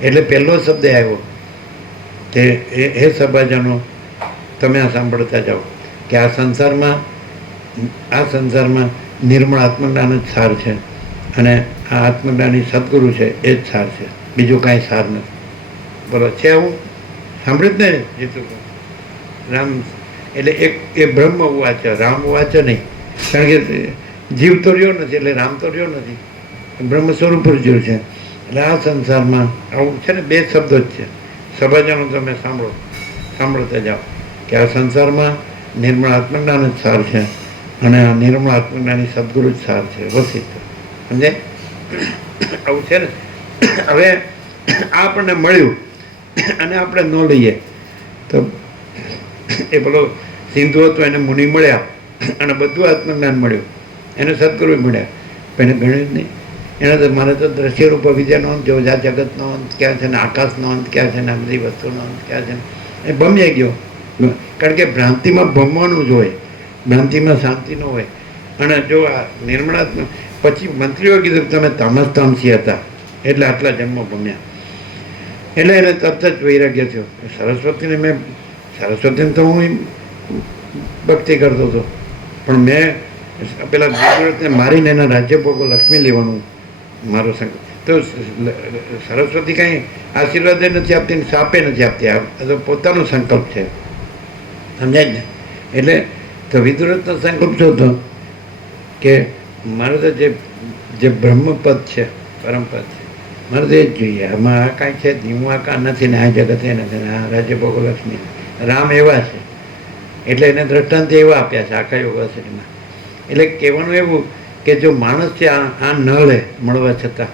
એટલે પહેલો શબ્દ આવ્યો કે હે સભાજનો, તમે આ સાંભળતા જાઓ કે આ સંસારમાં નિર્મળ આત્મજ્ઞાન જ સાર છે, અને આ આત્મજ્ઞાની સદગુરુ છે એ જ સાર છે, બીજું કાંઈ સાર નથી. બોલો છે આવું? સાંભળ્યું જ ને જીતું રામ? એટલે એ બ્રહ્મ ઉવાચ, રામ ઉવાચ નહીં, કારણ કે જીવ તો રહ્યો નથી, એટલે રામ તો રહ્યો નથી, બ્રહ્મ સ્વરૂપ રહ્યું છે. એટલે આ સંસારમાં આવું છે ને, બે શબ્દો જ છે. સભાજનો તમે સાંભળતા જાઓ કે આ સંસારમાં નિર્મળ આત્મજ્ઞાન જ સાર છે, અને આ નિર્મળ આત્મજ્ઞાની સદગુરુ જ સાર છે. વસિષ્ઠ સમજાય? આવું છે ને. હવે આ આપણને મળ્યું અને આપણે ન લઈએ તો એ પેલો સિંધુ હતો, એને મુનિ મળ્યા અને બધું આત્મજ્ઞાન મળ્યું, એને સદગુરુ મળ્યા, પણ એને ગણ્યું જ નહીં. એને તો મારે તો દ્રશ્યરૂપ વિદ્યાનો અંત જોવો, આ જગતનો અંત ક્યાં છે ને, આકાશનો અંત ક્યાં છે ને, આ બધી વસ્તુનો અંત ક્યાં છે ને, એ ભમ્યા ગયો. કારણ કે ભ્રાંતિમાં ભમવાનું જ હોય, ભ્રાંતિમાં શાંતિ ન હોય. અને જો આ નિર્મળાત્મા પછી મંત્રીઓ કીધું તમે તામસી હતા એટલે આટલા જન્મો ભમ્યા. એટલે એને તરત જ વૈરાગ્ય થયો. સરસ્વતીને તો હું ભક્તિ કરતો હતો, પણ મેં પેલા વિદુરથને મારીને એના રાજ્ય ભોગો લક્ષ્મી લેવાનું મારો સંકલ્પ. તો સરસ્વતી કાંઈ આશીર્વાદ નથી આપતી ને સાપે નથી આપતી. આ તો પોતાનો સંકલ્પ છે, સમજાય ને? એટલે તો વિદુરથનો સંકલ્પ શું હતો કે મારે તો જે બ્રહ્મપદ છે, પરમપદ છે, મારે તો એ જ જોઈએ. આમાં આ કાંઈ છે જ નહીં, હું આ કા નથી ને આ જગત એ નથી ને આ રાજ્ય ભોગલક્ષ્મી રામ એવા છે. એટલે એને દ્રષ્ટાંત એવા આપ્યા છે આખા યોગાશ્રીમાં. એટલે કહેવાનું એવું કે જો માણસ છે આ ન લે મળવા છતાં,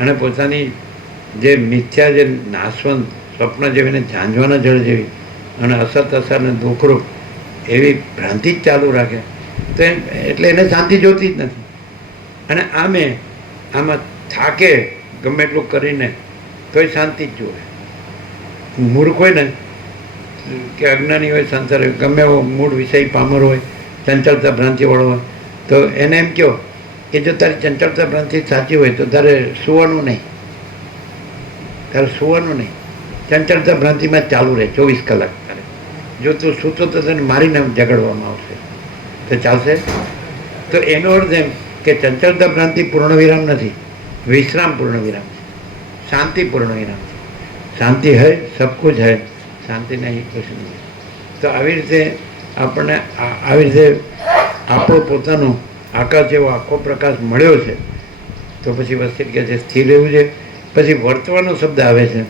અને પોતાની જે મિથ્યા, જે નાશવંત સ્વપ્ન જેવીને ઝાંઝવાના જળ જેવી અને અસત અસરને દુઃખરૂપ એવી ભ્રાંતિ જ ચાલુ રાખે તો એટલે એને શાંતિ જોતી જ નથી. અને આમાં થાકે ગમે એટલું કરીને તોય શાંતિ જ જોવે. મૂર્ખ હોય ને કે અજ્ઞાની હોય, સંસાર ગમે એવો મૂળ વિષય પામર હોય, ચંચળતા ભ્રાંતિવાળો હોય, તો એને એમ કહો કે જો તારી ચંચળતા ભ્રાંતિ સાચી હોય તો તારે સુવાનું નહીં, ચંચળતા ભ્રાંતિમાં જ ચાલુ રહે 24 કલાક. તારે જો તું સૂતો તો તને મારીને ઝઘડવામાં આવશે તો ચાલશે? તો એનો અર્થ એમ કે ચંચળતા ભ્રાંતિ પૂર્ણ વિરામ નથી, વિશ્રામ પૂર્ણ વિરામ છે, શાંતિ પૂર્ણ વિરામ છે. શાંતિ હૈ સબ કુછ હૈ, શાંતિ નહીં કુછ નહીં. તો આવી રીતે આપણને આવી રીતે આપણો પોતાનો આકાશ જેવો આખો પ્રકાશ મળ્યો છે. તો પછી વસ્તી કહે છે સ્થિર રહેવું છે. પછી વર્તવાનો શબ્દ આવે છે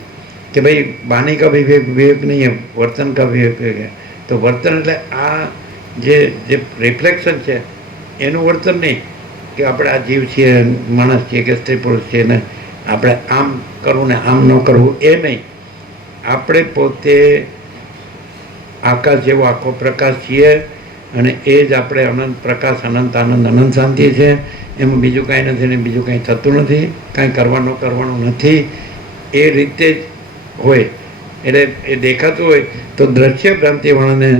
કે ભાઈ વાણી કા વિવેક વિવેક નહીં, વર્તન કા વિવેક વિવેક. તો વર્તન એટલે આ જે રિફ્લેક્શન છે એનું વર્તન નહીં કે આપણે આ જીવ છીએ, માણસ છીએ કે સ્ત્રી પુરુષ છીએ ને આપણે આમ કરવું ને આમ ન કરવું, એ નહીં. આપણે પોતે આકાશ જેવો આખો પ્રકાશ છીએ અને એ જ આપણે અનંત પ્રકાશ, અનંત આનંદ, અનંત શાંતિ છે. એમાં બીજું કાંઈ નથી ને બીજું કાંઈ થતું નથી, કાંઈ કરવાનું નથી. એ રીતે જ હોય એટલે એ દેખાતું હોય તો દ્રશ્ય ભ્રાંતિવાળાને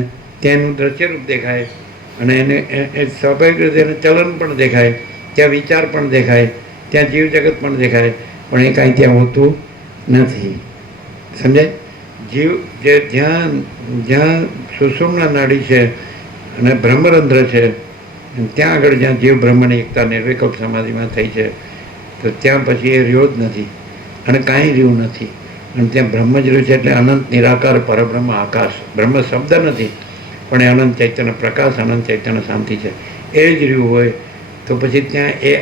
ત્યાં એનું દ્રશ્યરૂપ દેખાય અને એને સ્વાભાવિક રીતે એને ચલન પણ દેખાય, ત્યાં વિચાર પણ દેખાય, ત્યાં જીવ જગત પણ દેખાય, પણ એ કાંઈ ત્યાં હોતું નથી. સમજાય? જીવ જે જ્યાં સુષુમ્ના નાડી છે અને બ્રહ્મરંધ્ર છે, ત્યાં આગળ જ્યાં જીવ બ્રહ્મની એકતા નિર્વિકલ્પ સમાધિમાં થઈ છે, તો ત્યાં પછી એ રહ્યો જ નથી અને કાંઈ રહ્યું નથી. અને ત્યાં બ્રહ્મ જ રહ્યું છે. એટલે અનંત નિરાકાર પરબ્રહ્મ આકાશ, બ્રહ્મ શબ્દ નથી પણ એ અનંત ચૈતન્ય પ્રકાશ, અનંત ચૈતન્ય શાંતિ છે. એ જ રહ્યું હોય તો પછી ત્યાં એ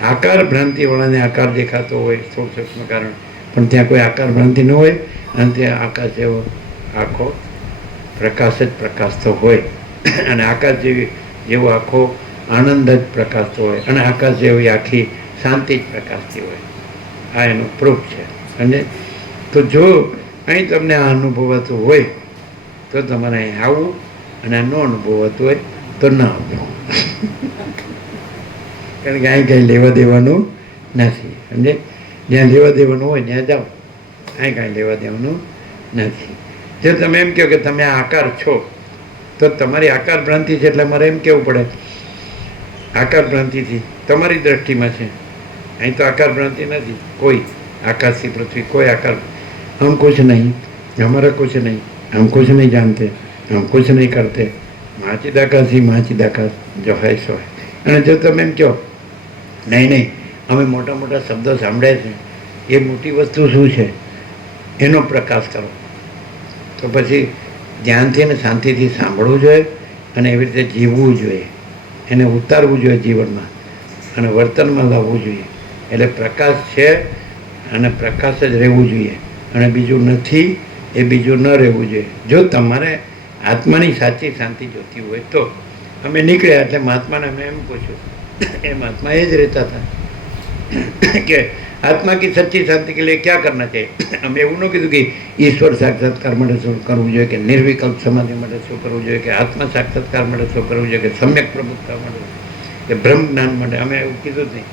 આકાર ભ્રાંતિવાળાને આકાર દેખાતો હોય, સ્થૂળ સૂક્ષ્મ કારણ, પણ ત્યાં કોઈ આકાર ભ્રાંતિ ન હોય અને ત્યાં આકાશ જેવો આખો પ્રકાશ જ પ્રકાશતો હોય અને આકાશ જેવો આખો આનંદ જ પ્રકાશતો હોય અને આકાશ જેવી આખી શાંતિ જ પ્રકાશતી હોય. આ એનો પ્રૂફ છે. સમજે? તો જો અહીં તમને આ અનુભવાતું હોય તો તમારે અહીં આવવું, અને આ ન અનુભવાતું હોય તો ન આવવું. કારણ કે અહીં કંઈ લેવા દેવાનું નથી. સમજે? જ્યાં લેવા દેવાનું હોય ત્યાં જાઓ, અહીં કાંઈ લેવા દેવાનું નથી. જો તમે એમ કહો કે તમે આ આકાર છો તો તમારી આકાર ભ્રાંતિ છે, એટલે મારે એમ કહેવું પડે આકાર ભ્રાંતિથી તમારી દ્રષ્ટિમાં છે. અહીં તો આકાર ભ્રાંતિ નથી કોઈ, આકાશથી પૃથ્વી કોઈ આકાર. હમ કુછ નહીં, હમારા કુછ નહીં, હમ કુછ નહીં જાનતે, હમ કુછ નહીં કરતે, માચિદાકાશી માચિદાકાશ જો હૈ સો હૈ. અને જો તમે એમ કહો નહીં અમે મોટા મોટા શબ્દો સાંભળ્યા છે, એ મોટી વસ્તુ શું છે એનો પ્રકાશ કરો, તો પછી ધ્યાનથી અને શાંતિથી સાંભળવું જોઈએ અને એવી રીતે જીવવું જોઈએ, એને ઉતારવું જોઈએ જીવનમાં અને વર્તનમાં લાવવું જોઈએ. એટલે પ્રકાશ છે અને પ્રકાશ જ રહેવું જોઈએ અને બીજું નથી એ બીજું ન રહેવું જોઈએ. જો તમારે આત્માની સાચી શાંતિ જોતી હોય તો અમે નીકળ્યા એટલે મહાત્માને અમે એમ પૂછ્યું, એ મહાત્મા એ જ રહેતા હતા કે आत्मा की सच्ची शांति के लिए क्या करना चाहिए. हम એવું ન કીધું કે ઈશ્વર સાક્ષાત્કાર માટે શું કરવું જોઈએ, કે નિર્વિકલ્પ સમાધિ માટે શું કરવું જોઈએ, કે આત્મા સાક્ષાત્કાર માટે શું કરવું જોઈએ, કે સમ્યક પ્રબુદ્ધતા માટે, કે બ્રહ્મ જ્ઞાન માટે. અમે એવું કીધું જ નહીં.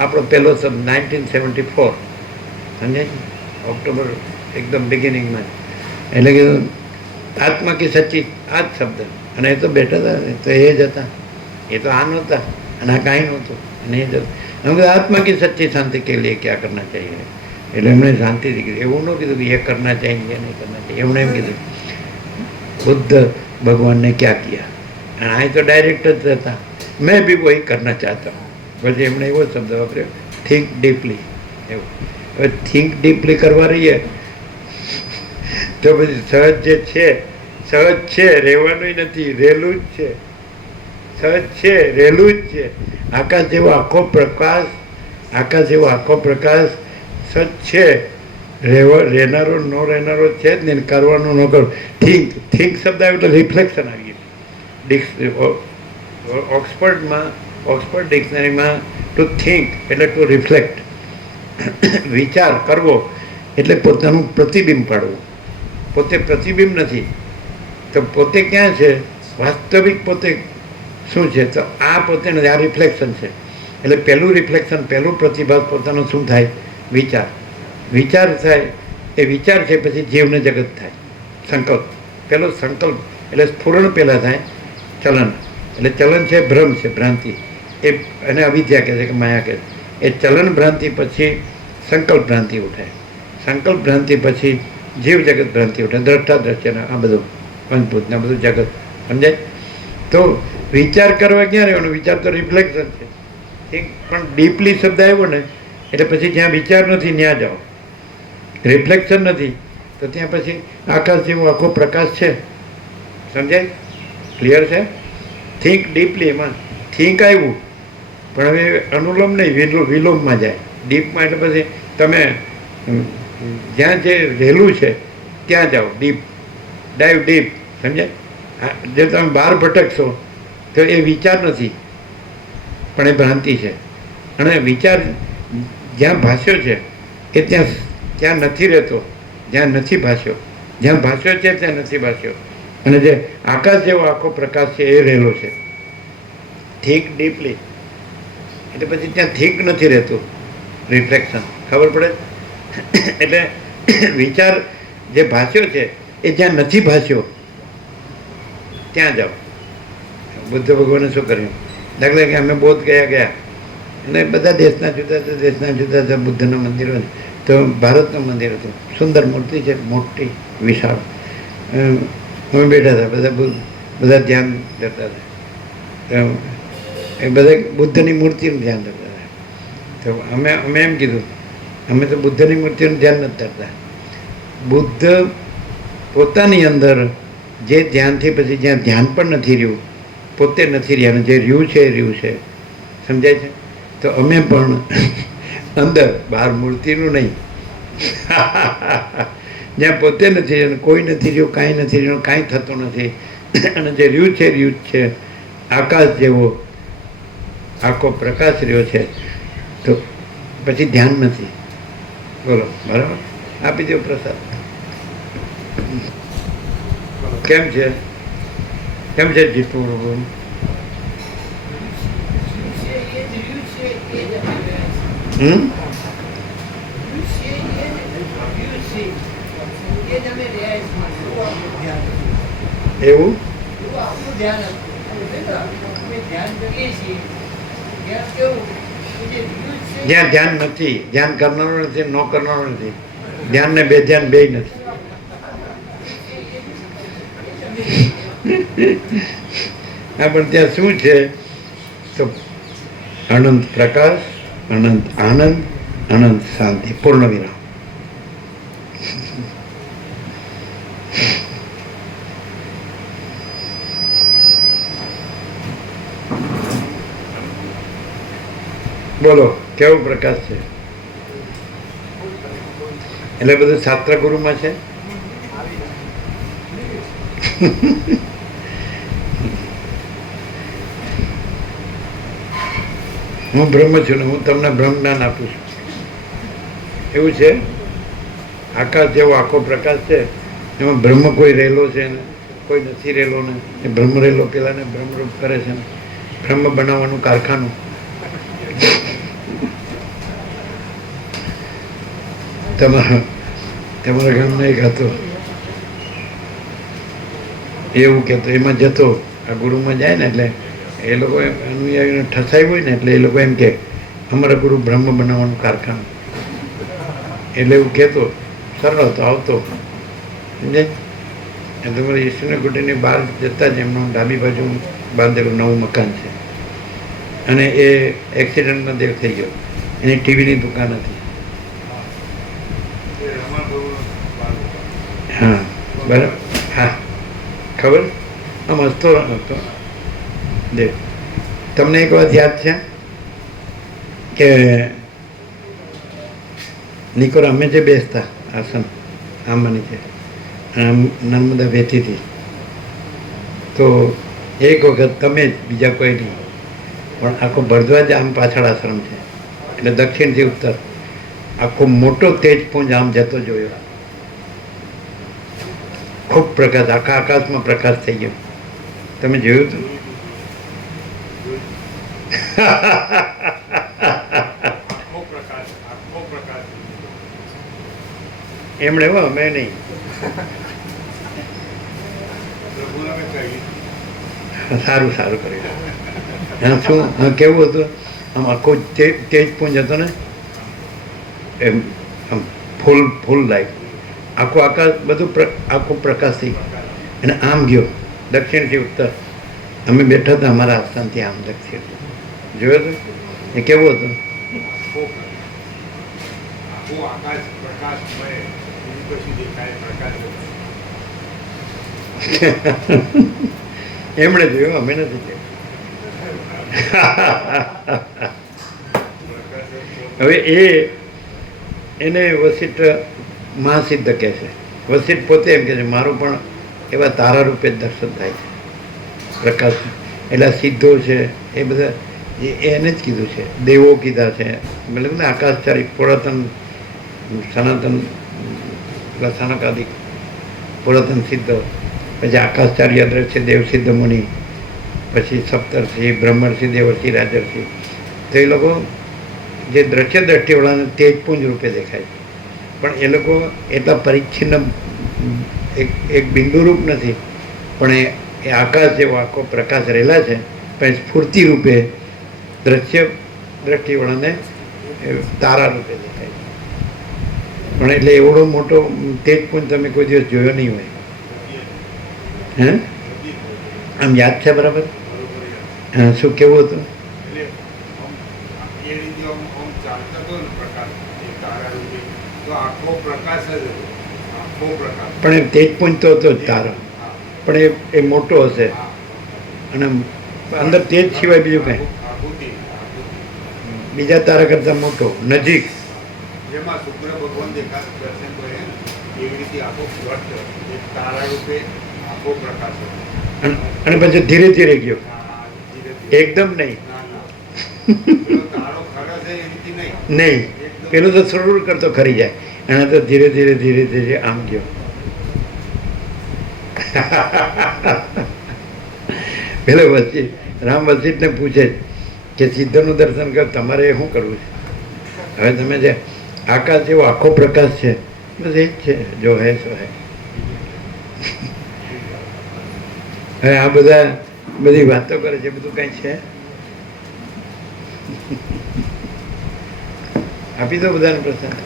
આપણો પહેલો શબ્દ 1974 સમજે, ઓક્ટોબર એકદમ બિગિનિંગમાં, એટલે કે આત્મા કી સચ્ચી, આ જ શબ્દ. અને એ તો બેઠા હતા તો એ જ હતા, એ તો આ નહોતા અને આ કાંઈ નહોતું અને એ જ હતા. हम आत्मा की सच्ची शांति के लिए क्या करना चाहिए. એટલે એમણે શાંતિથી કીધું. એવું ન કીધું કે એ કરના ચાહીએ એ નહીં કરના ચાહીએ. એમણે એમ કીધું बुद्ध भगवान ने क्या किया, અને આ તો ડાયરેક્ટ જ હતા, મેં બી વહી કરના ચાહતા હું. પછી એમણે એવો શબ્દ વાપર્યો થિંક ડીપલી એવું. હવે થિંક ડીપલી કરવા રહીએ તો પછી સહજ જે છે સહજ છે, રહેવાનું નથી, રહેલું જ છે. સહજ છે, રહેલું જ છે. આકાશ જેવો આખો પ્રકાશ, આકાશ જેવો આખો પ્રકાશ સચ છે. રહેનારો ન રહેનારો છે જ નહીં, કરવાનું ન કરવું. થિંક થિંક શબ્દ આવ્યો એટલે રિફ્લેક્શન આવી ગયું. ઓક્સફર્ડ ડિક્શનરીમાં ટુ થિંક એટલે ટુ રિફ્લેક્ટ, વિચાર કરવો એટલે પોતાનું પ્રતિબિંબ પાડવું. પોતે પ્રતિબિંબ નથી તો પોતે ક્યાં છે, વાસ્તવિક પોતે શું છે, તો આ પોતે નથી, આ રિફ્લેક્શન છે. એટલે પહેલું રિફ્લેક્શન, પહેલું પ્રતિભાસ પોતાનું શું થાય, વિચાર. વિચાર થાય એ વિચાર છે, પછી જીવને જગત થાય, સંકલ્પ. પહેલો સંકલ્પ એટલે સ્ફુરણ પહેલાં થાય, ચલન. એટલે ચલન છે ભ્રમ છે, ભ્રાંતિ, એ એને અવિદ્યા કહે છે કે માયા કહે છે. એ ચલન ભ્રાંતિ પછી સંકલ્પ ભ્રાંતિ ઉઠે, સંકલ્પ ભ્રાંતિ પછી જીવ જગત ભ્રાંતિ ઉઠે, દ્રષ્ટા દ્રશ્યના આ બધું પંચભૂતના બધું જગત. સમજાય? તો વિચાર કરવા ક્યાં રહેવાનો, વિચાર તો રિફ્લેક્શન છે. પણ ડીપલી શબ્દ આવ્યો ને એટલે પછી જ્યાં વિચાર નથી ત્યાં જાઓ, રિફ્લેક્શન નથી તો ત્યાં પછી આકાશ જેવો આખો પ્રકાશ છે. સમજાય? ક્લિયર છે? થિંક ડીપલી, એમાં થિંક આવ્યું પણ હવે અનુલોમ નહીં, વિલોમમાં જાય. ડીપમાં એટલે પછી તમે જ્યાં જે રહેલું છે ત્યાં જાઓ, ડીપ, ડાઈવ ડીપ. સમજાય? જે તમે બહાર ભટકશો તો એ વિચાર નથી પણ એ ભ્રાંતિ છે. અને વિચાર જ્યાં ભાષ્યો છે એ ત્યાં નથી રહેતો, જ્યાં નથી ભાષ્યો, જ્યાં ભાષ્યો છે ત્યાં નથી ભાષ્યો. અને જે આકાશ જેવો આખો પ્રકાશ છે એ રહેલો છે. થિંક ડીપલી એટલે પછી ત્યાં થિંક નથી રહેતું, રિફ્લેક્શન. ખબર પડે? એટલે વિચાર જે ભાષ્યો છે એ જ્યાં નથી ભાષ્યો ત્યાં જાઓ. બુદ્ધ ભગવાને શું કર્યું, દાખલા કે અમે બોધ ગયા અને બધા દેશના જુદા બુદ્ધના મંદિરો. તો ભારતનું મંદિર હતું, સુંદર મૂર્તિ છે, મોટી વિશાળ. અમે બેઠા હતા, બધા ધ્યાન કરતા હતા. એ બધા બુદ્ધની મૂર્તિનું ધ્યાન કરતા હતા. તો અમે એમ કીધું, અમે તો બુદ્ધની મૂર્તિનું ધ્યાન નથી કરતા. બુદ્ધ પોતાની અંદર જે ધ્યાનથી પછી જ્યાં ધ્યાન પણ નથી રહ્યું, પોતે નથી રહ્યા, જે રહ્યું છે એ રહ્યું છે. સમજાય છે? તો અમે પણ અંદર, બહાર મૂર્તિનું નહીં, જ્યાં પોતે નથી રહ્યું, કોઈ નથી રહ્યું, કાંઈ નથી રહ્યું, કાંઈ થતું નથી, અને જે રહ્યું છે જ છે. આકાશ જેવો આખો પ્રકાશ રહ્યો છે તો પછી ધ્યાન નથી. બોલો, બરાબર? આપી દો પ્રસાદ. કેમ છે? કેમ છે જીતવું? એવું જ્યાં ધ્યાન નથી, ધ્યાન કરનારું નથી, ન કરનારું નથી, ધ્યાન ને બે ધ્યાન બે નથી. હા, પણ ત્યાં શું છે તો અનંત પ્રકાશ, અનંત આનંદ, અનંત શાંતિ, પૂર્ણ વિરામ. બોલો, કેવો પ્રકાશ છે? એટલે બધું શાસ્ત્ર ગુરુમાં છે. હું બ્રહ્મ છું ને હું તમને બ્રહ્મ જ્ઞાન આપું છું, એવું છે. આકાશ જેવો આખો પ્રકાશ છે, એમાં બ્રહ્મ કોઈ રહેલો છે ને કોઈ નથી રહેલો ને. એ બ્રહ્મ રહેલો પેલાને બ્રહ્મરૂપ કરે છે ને, બ્રહ્મ બનાવવાનું કારખાનું. તમારા ગામના એક હતો, એવું કહેતો, એમાં જતો, આ ગુરુમાં જાય ને એટલે એ લોકો અનુયાયીને ઠસાયું હોય ને એટલે એ લોકો એમ કે અમારા ગુરુ બ્રહ્મ બનાવવાનું કારખાનું. એટલે એવું કહેતો, સરળ હતો, આવતો. સમજાય? તમારે ઈશ્વરની કુટીરની બહાર જતા જ એમનું ડાબી બાજુ બાંધેલું નવું મકાન છે અને એ એક્સિડન્ટમાં દેવ થઈ ગયો. એની ટીવીની દુકાન હતી. હા બરાબર. હા ખબર. આમ હસતો હતો. દેવ તમને એક વાત યાદ છે કે નિકોર અમે જે બેસતા આસન આંબાની છે આમ નર્મદા વહેતીથી, તો એક વખત તમે જ, બીજા કોઈ નહીં, પણ આખો ભરદ્વાજ આમ પાછળ આશ્રમ છે એટલે દક્ષિણથી ઉત્તર આખો મોટો તેજપુંજ આમ જતો જોયો. ખૂબ પ્રકાશ, આખા આકાશમાં પ્રકાશ થઈ ગયો. તમે જોયું હતું? એમણે હો, અમે નહીં. સારું સારું કર્યું. હા શું કેવું હતું? આમ આખો તેજપુંજ હતો ને, એમ આમ ફૂલ લાઈટ, આખું આકાશ બધું આખું પ્રકાશથી, અને આમ ગયો દક્ષિણથી ઉત્તર. અમે બેઠા હતા અમારા આસ્થાનથી આમ દક્ષિણ. જોયો હતો એ કેવું હતું? એમણે જોયું, અમે નથી જોયું. હવે એને વસિષ્ઠ મહાસિદ્ધ કહે છે. વસિષ્ઠ પોતે એમ કહે છે મારું પણ એવા તારા રૂપે જ દર્શન થાય છે પ્રકાશ. એટલે સિદ્ધો છે એ બધા એને જ કીધું છે, દેવો કીધા છે, મતલબ ને આકાશચારી પુરાતન સનાતન સનકાદિક પુરાતન સિદ્ધો, પછી આકાશચાર્ય અદ્રશ્ય દેવસિદ્ધ મુનિ, પછી સપ્તર્ષિ, બ્રહ્મર્ષિ, દેવર્ષિ, રાજર્ષિ. તો એ લોકો જે દ્રશ્ય દ્રષ્ટિવાળાને તેજપુંજ રૂપે દેખાય છે, પણ એ લોકો એટલા પરિચ્છિન્ન એક બિંદુરૂપ નથી, પણ એ આકાશ જેવો આખો પ્રકાશ રહેલા છે, પણ સ્ફૂર્તિ રૂપે દ્રશ્ય દ્રષ્ટિવાળાને તારા રૂપે દેખાય છે. પણ એટલે એવડો મોટો તેજપુંજ તમે કોઈ દિવસ જોયો નહીં હોય. હે આમ યાદ છે બરાબર? હા શું કેવું હતું? પણ એ તેજપુંજ તો હતો જ તારો, પણ એ મોટો હશે અને અંદર તેજ સિવાય બીજું કંઈ, બીજા તારા કરતા મોટો નજીક. જેમાં શુક્ર ભગવાન દેખાતા દર્શન કરે એવી રીતે આખો ઘટ એક તારા રૂપે આખો પ્રકાશ અને પછી ધીરે ધીરે ગયો, એકદમ નહીં. તારો ખરો છે એ રીતે નહીં. નહીં, પેલું તો સરળ કરતો ખરી જાય, એને તો ધીરે ધીરે ધીરે ધીરે આમ ગયો. પેલો વસિષ્ઠ, રામ વસિષ્ઠને પૂછે કે સિદ્ધનું દર્શન કર, તમારે શું કરવું છે? હવે તમે જે આકાશ જેવો આખો પ્રકાશ છે, બસ એ જ છે, જો હે સો હે. હવે આ બધા બધી વાતો કરે છે, બધું કઈ છે? આપી દો બધાને પ્રસાદ.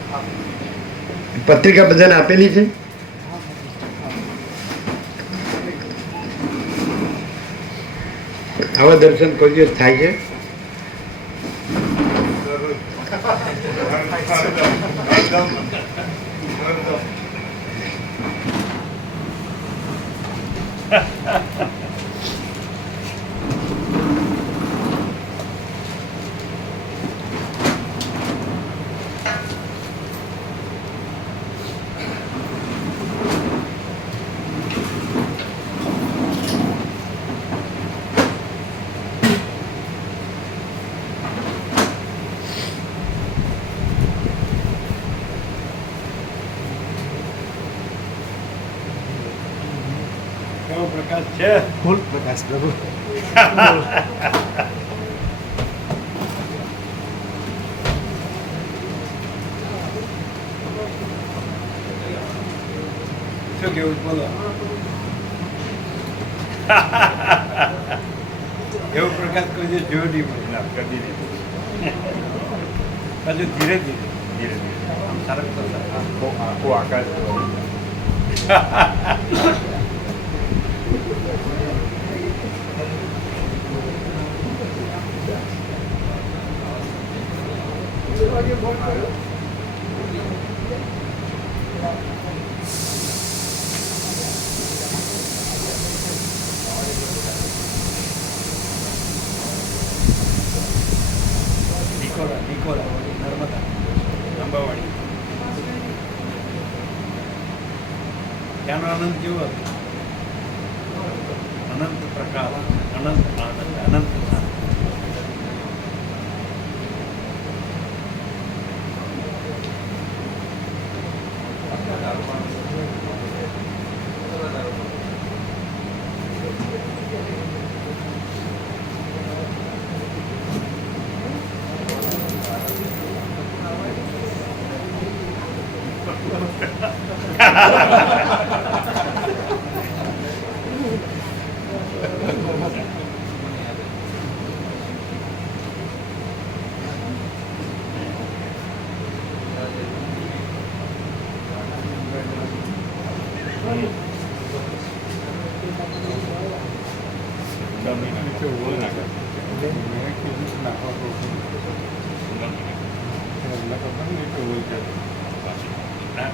પત્રિકા બધાને આપેલી છે? આવા દર્શન કોઈ દિવસ થાય છે? કેવો પ્રકાશ છે? ફૂલ પ્રકાશ પ્રભુ. શું કેવું બોલો? એવો પ્રકાશ કોઈ દિવસ જોયો નહીં મળે. ના, કદી નહીં. પાછું ધીરે ધીરે ધીરે ધીરે આમ સરસ આખો આકાશ નિકોલા નર્મદા અંબાવાડી ત્યાંનો આનંદ કેવો હતો? અનંત પ્રકાશ, અનંત આનંદ, અનંત શાંતિ.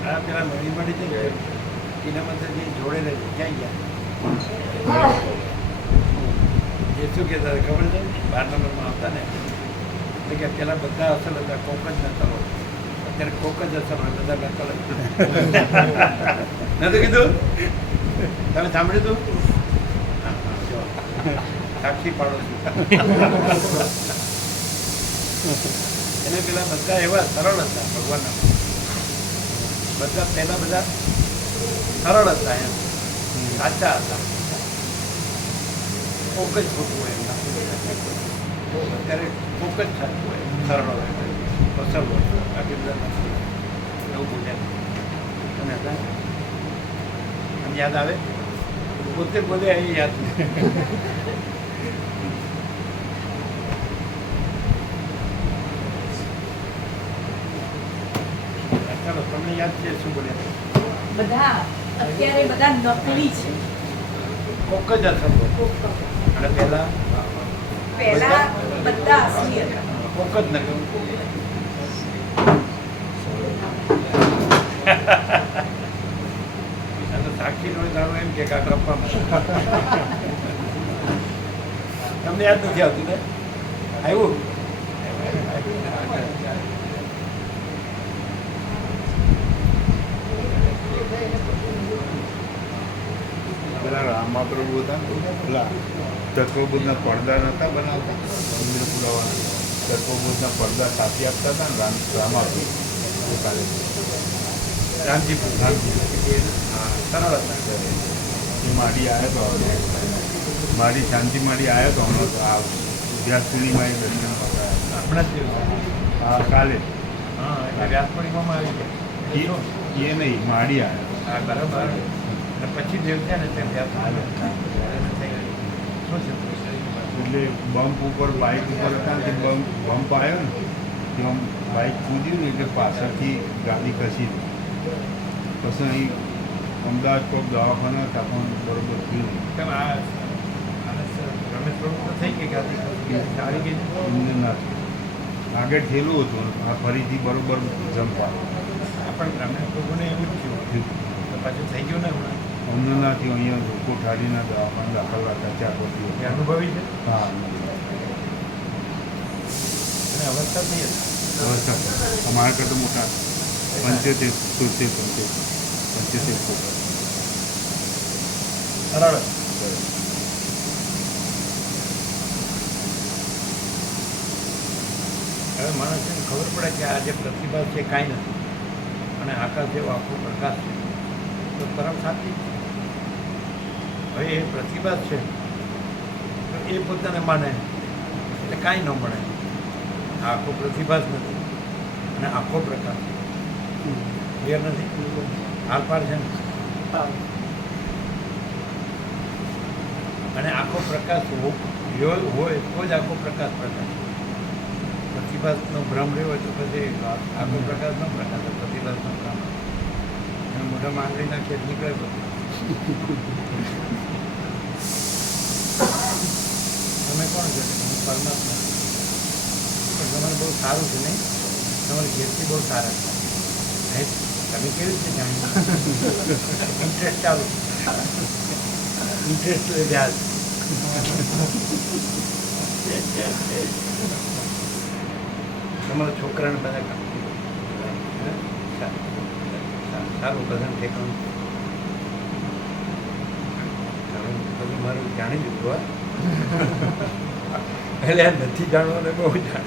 આ પેલા મળી મળી છે ને એના મતલબ જોડે રહે ક્યાં ગયા એ શું કહેતા હતા ખબર છે? 12 નંબરમાં આવતા ને એટલે કે પેલા બધા અસલ હતા, કોક જ નતા હોય. અત્યારે કોક જ અસલ હોય, બધા નકલ જ. નતું કીધું? તમે સાંભળ્યું હતું? હા, જો સાક્ષી પાડો છું. એને પેલા બધા એવા સરળ હતા ભગવાનના, બધા પહેલા બધા સરળ હતા, એમ સાચા હતા. કોક જ ખોટું હોય એમના. અત્યારે કોક જ સાચું હોય, સરળ હોય, અસલ હોય, બાકી બધા નથી. એવું બોલ્યા તમે હતા? આમ યાદ આવે? પોતે બોલે એ યાદ નહીં. ચાલો, તમને યાદ છે શું બોલ્યા? બધા અત્યારે બધા નકલી છે. કોક જ અસલ હોય અને પહેલા પહેલા બધા અસલી હતા. કોક જ નકલ. સાક્ષી નો દાડો એમ કે કાંક રપવામાં તમને યાદ નથી આવતું ને? આવ્યું? પેલા રામાપ્રભુ હતા ને, પેલા તત્વબોધના પડદા નહોતા બનાવતા મંદિર પુરાવાના, તત્વબોધના પડદા સાથી આપતા હતા ને રામાપ્રભુ કાલે રામજી હા સરળ હતા. એ માડી આવ્યો હતો, માડી શાંતિ માડી આવ્યો હતો હમણાં તો આ વ્યાસપૂર્ણિમાં એ દર્શન હતા હમણાં જ થયું. હા કાલે હા, એટલે વ્યાસ પૂર્ણિમામાં આવી ગયા. એ નહીં માડી આવ્યો. હા, બરાબર. અને પછી દેવ છે ને તેમ વ્યાસ આવ્યો. શું છે? એટલે બમ્પ ઉપર બાઇક ઉપર હતા ને તે બમ્પ આવ્યો ને તે આમ બાઇક કૂદ્યું ને એટલે પાછળથી ગાડી ખસી પછી અહીં અમદાવાદ કોક દવાખાના હતા પણ બરોબર થયું નહીં. કેમ આ રમેશ પ્રભુ તો થઈ ગઈ ગાડી આવી ગઈ. એમને ના થયું. આગળ થયેલું હતું આ ફરીથી બરોબર જમ્પ આવ્યો. પણ રમેશ પ્રભુને એવું જ થયું તો પાછું થઈ ગયું ને હમણાં. અમને ના થયું. અહીંયા લોકો ઠાડીના દવાખાના દાખલ હતા 4 એ વર્ષ. અનુભવી છે હા અને અવસ્થા થઈ હતી. અવસ્થા અમારા કરતાં મોટા 75 75 સરળ હવે માણસને ખબર પડે કે આ જે પ્રતિભા છે કાંઈ નથી અને આકાશ જેવો આખો પ્રકાશ છે તો પરમ શાંતિ છે. હવે એ પ્રતિભા છે તો એ પોતાને માને એટલે કાંઈ ન મળે. આ આખો પ્રતિભા જ નથી અને આખો પ્રકાશ ક્લિયર નથી. આરપાર છે ને અને આખો પ્રકાશ હોય તો જ આખો પ્રકાશ પ્રકાશ. પ્રતિભાસનો ભ્રમ રહ્યો હોય તો પછી આખો પ્રકાશનો પ્રકાશ પ્રતિભાસનો ભ્રમ અને મોઢામાં આંગળી નાખીએ નીકળે બધું. તમે કોણ છો? હું પરમાત્મા. પણ તમારે બહુ સારું છે નહીં? તમારે જેથી બહુ સારા છે. તમે કેવી રીતે જાણ્યું? ઇન્ટરેસ્ટ ચાલુ, ઇન્ટરેસ્ટ વ્યાજ. તમારા છોકરાને બધા સારું બધા ઠેકાણું બધું મારું જાણી લીધું. એટલે નથી જાણવાનું બહુ જાણ.